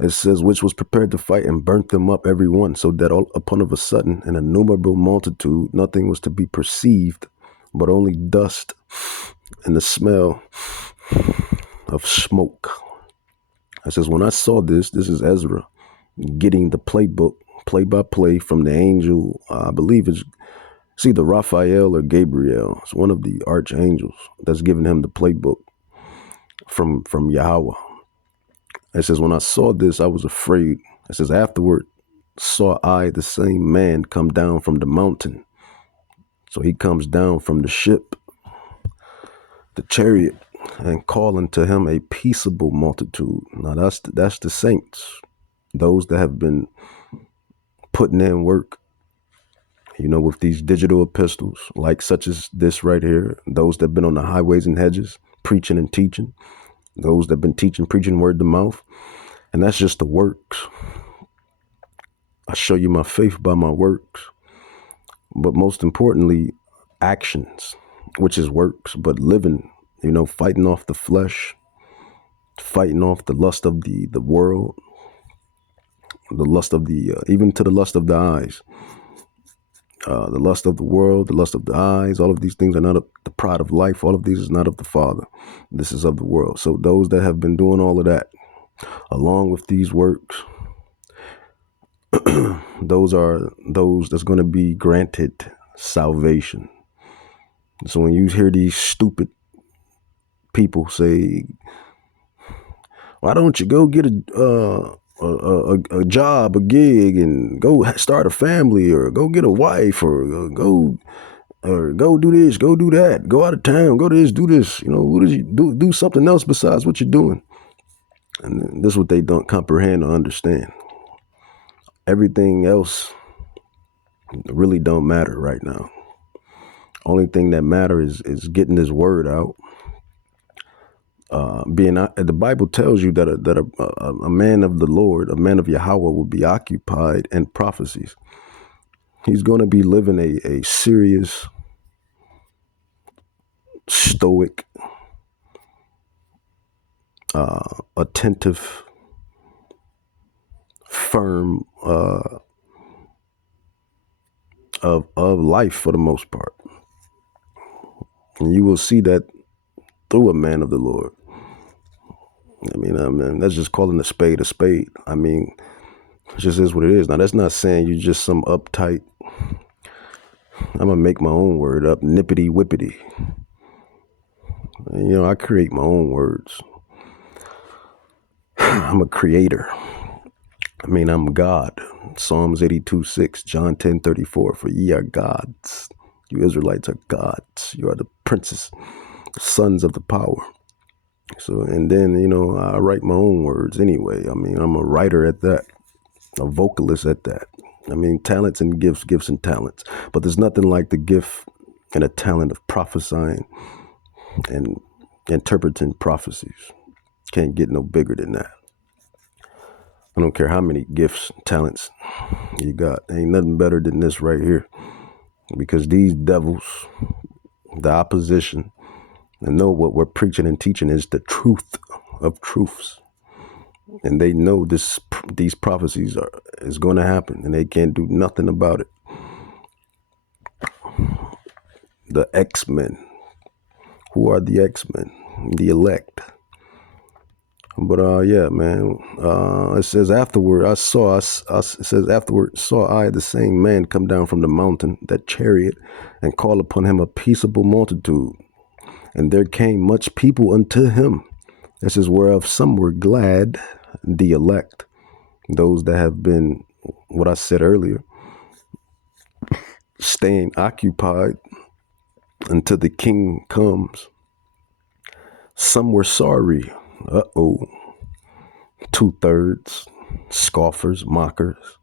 It says, which was prepared to fight and burnt them up every one, so that all upon of a sudden, an innumerable multitude, nothing was to be perceived, but only dust and the smell of smoke. It says, when I saw this is Ezra getting the playbook, play by play from the angel, I believe it's either Raphael or Gabriel. It's one of the archangels that's giving him the playbook from Yahweh. It says, when I saw this, I was afraid. It says, afterward saw I the same man come down from the mountain. So he comes down from the ship, the chariot, and calling to him a peaceable multitude. Now that's the saints, those that have been putting in work, you know, with these digital epistles, like such as this right here, those that have been on the highways and hedges, preaching and teaching, those that have been teaching, preaching word to mouth. And that's just the works. I show you my faith by my works. But most importantly, actions, which is works, but living, you know, fighting off the flesh, fighting off the lust of the world, the lust of the, even to the lust of the eyes. The lust of the world, the lust of the eyes, all of these things are not of the pride of life. All of these is not of the Father. This is of the world. So those that have been doing all of that, along with these works, those are those that's going to be granted salvation. So when you hear these stupid people say, why don't you go get a job, a gig, and go start a family, or go get a wife, or go do this, go do that, go out of town, go to this, do this. What did you do something else besides what you're doing? And this is what they don't comprehend or understand. Everything else really don't matter right now. Only thing that matters is getting this word out. The Bible tells you that a man of the Lord, a man of Yahweh, will be occupied in prophecies. He's going to be living a serious, stoic, attentive, firm of life for the most part. And you will see that through a man of the Lord. I mean, that's just calling a spade a spade. I mean, it just is what it is. Now, that's not saying you're just some uptight, I'm going to make my own word up, nippity whippity. I create my own words. I'm a creator. I'm God. Psalms 82:6, John 10:34, for ye are gods. You Israelites are gods. You are the princes, the sons of the power. So, and then, I write my own words anyway. I'm a writer at that, a vocalist at that. Talents and gifts and talents. But there's nothing like the gift and a talent of prophesying and interpreting prophecies. Can't get no bigger than that. I don't care how many gifts, talents you got. Ain't nothing better than this right here. Because these devils, the opposition, and know what we're preaching and teaching is the truth of truths. And they know these prophecies is going to happen, and they can't do nothing about it. The X-Men. Who are the X-Men? The elect. But yeah, man. It says afterward, it says afterward saw I the same man come down from the mountain, that chariot, and call upon him a peaceable multitude. And there came much people unto him. This is whereof some were glad, the elect, those that have been, what I said earlier, staying occupied until the king comes. Some were sorry. 2/3 scoffers, mockers,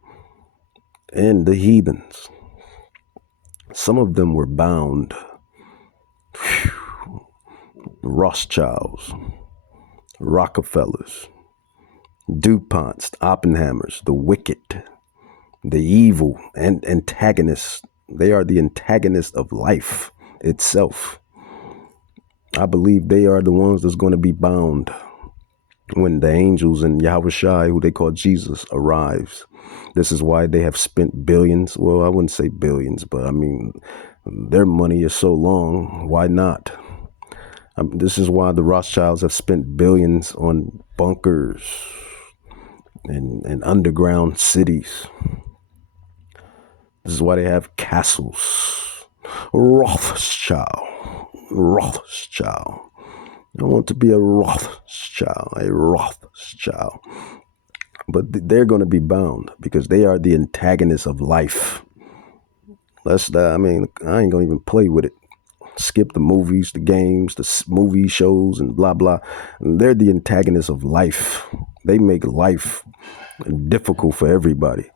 and the heathens. Some of them were bound. Rothschilds, Rockefellers, DuPonts, Oppenheimers, the wicked, the evil, and antagonists. They are the antagonists of life itself. I believe they are the ones that's going to be bound when the angels and Yahweh Shai, who they call Jesus, arrives. This is why they have spent billions. Well, I wouldn't say billions, but their money is so long. Why not? This is why the Rothschilds have spent billions on bunkers and underground cities. This is why they have castles. Rothschild. I want to be a Rothschild. But they're going to be bound because they are the antagonists of life. I ain't going to even play with it. Skip the movies, the games, the movie shows, and blah, blah. And they're the antagonists of life. They make life difficult for everybody.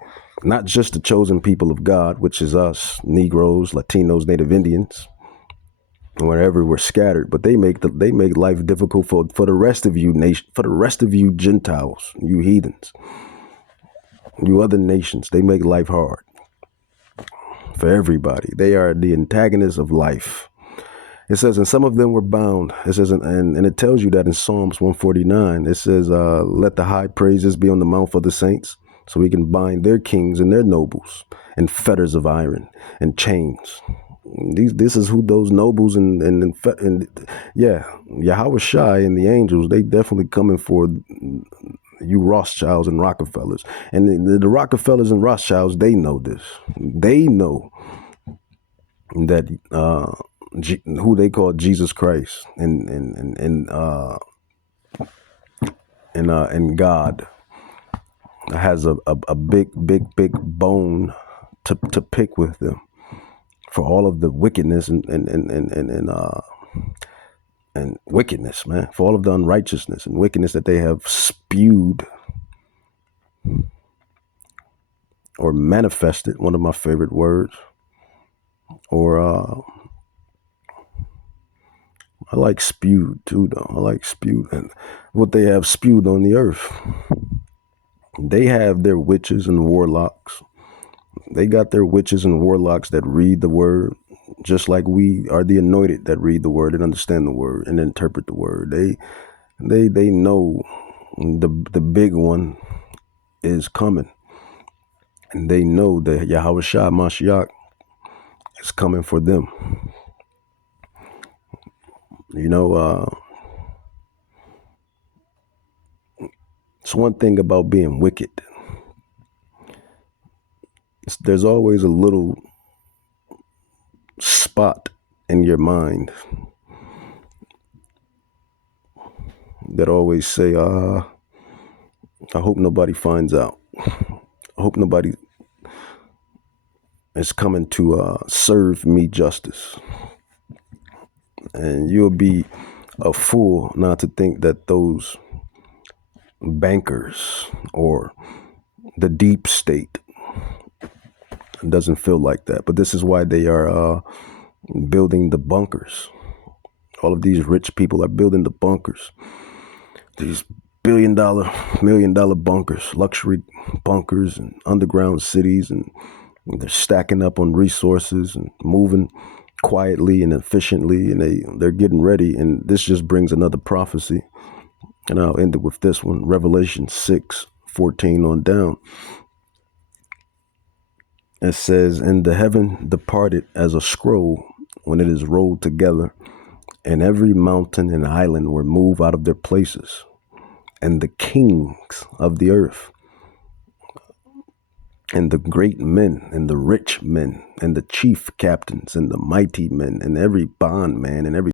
Not just the chosen people of God, which is us, Negroes, Latinos, Native Indians, wherever we're scattered, but they make life difficult for the rest of you for the rest of you Gentiles, you heathens, you other nations. They make life hard for everybody. They are the antagonists of life. It says, and some of them were bound. It says, and it tells you that in Psalms 149, it says, let the high praises be on the mouth of the saints. so we can bind their kings and their nobles in fetters of iron and chains. This is who those nobles and yeah, Yahweh Shai and the angels, they definitely coming for you Rothschilds and Rockefellers. And the Rockefellers and Rothschilds, they know this. They know that who they call Jesus Christ and God has a big bone to pick with them for all of the wickedness and wickedness, man, for all of the unrighteousness and wickedness that they have spewed or manifested, one of my favorite words, or I like spewed too, though. I like spewed and what they have spewed on the earth. They have their witches and warlocks. They got their witches and warlocks that read the word, just like we are the anointed that read the word and understand the word and interpret the word. They know the big one is coming, and they know that Yahweh Shai Mashiach is coming for them. You know, it's one thing about being wicked. There's always a little spot in your mind that always say, I hope nobody finds out. I hope nobody is coming to serve me justice. And you'll be a fool not to think that those bankers or the deep state doesn't feel like that. But this is why they are building the bunkers. All of these rich people are building the bunkers. These $1 billion, $1 million bunkers, luxury bunkers and underground cities, and they're stacking up on resources and moving quietly and efficiently, and they're getting ready. And this just brings another prophecy. And I'll end it with this one, Revelation 6:14 on down. It says, and the heaven departed as a scroll when it is rolled together, and every mountain and island were moved out of their places, and the kings of the earth, and the great men, and the rich men, and the chief captains, and the mighty men, and every bondman, and every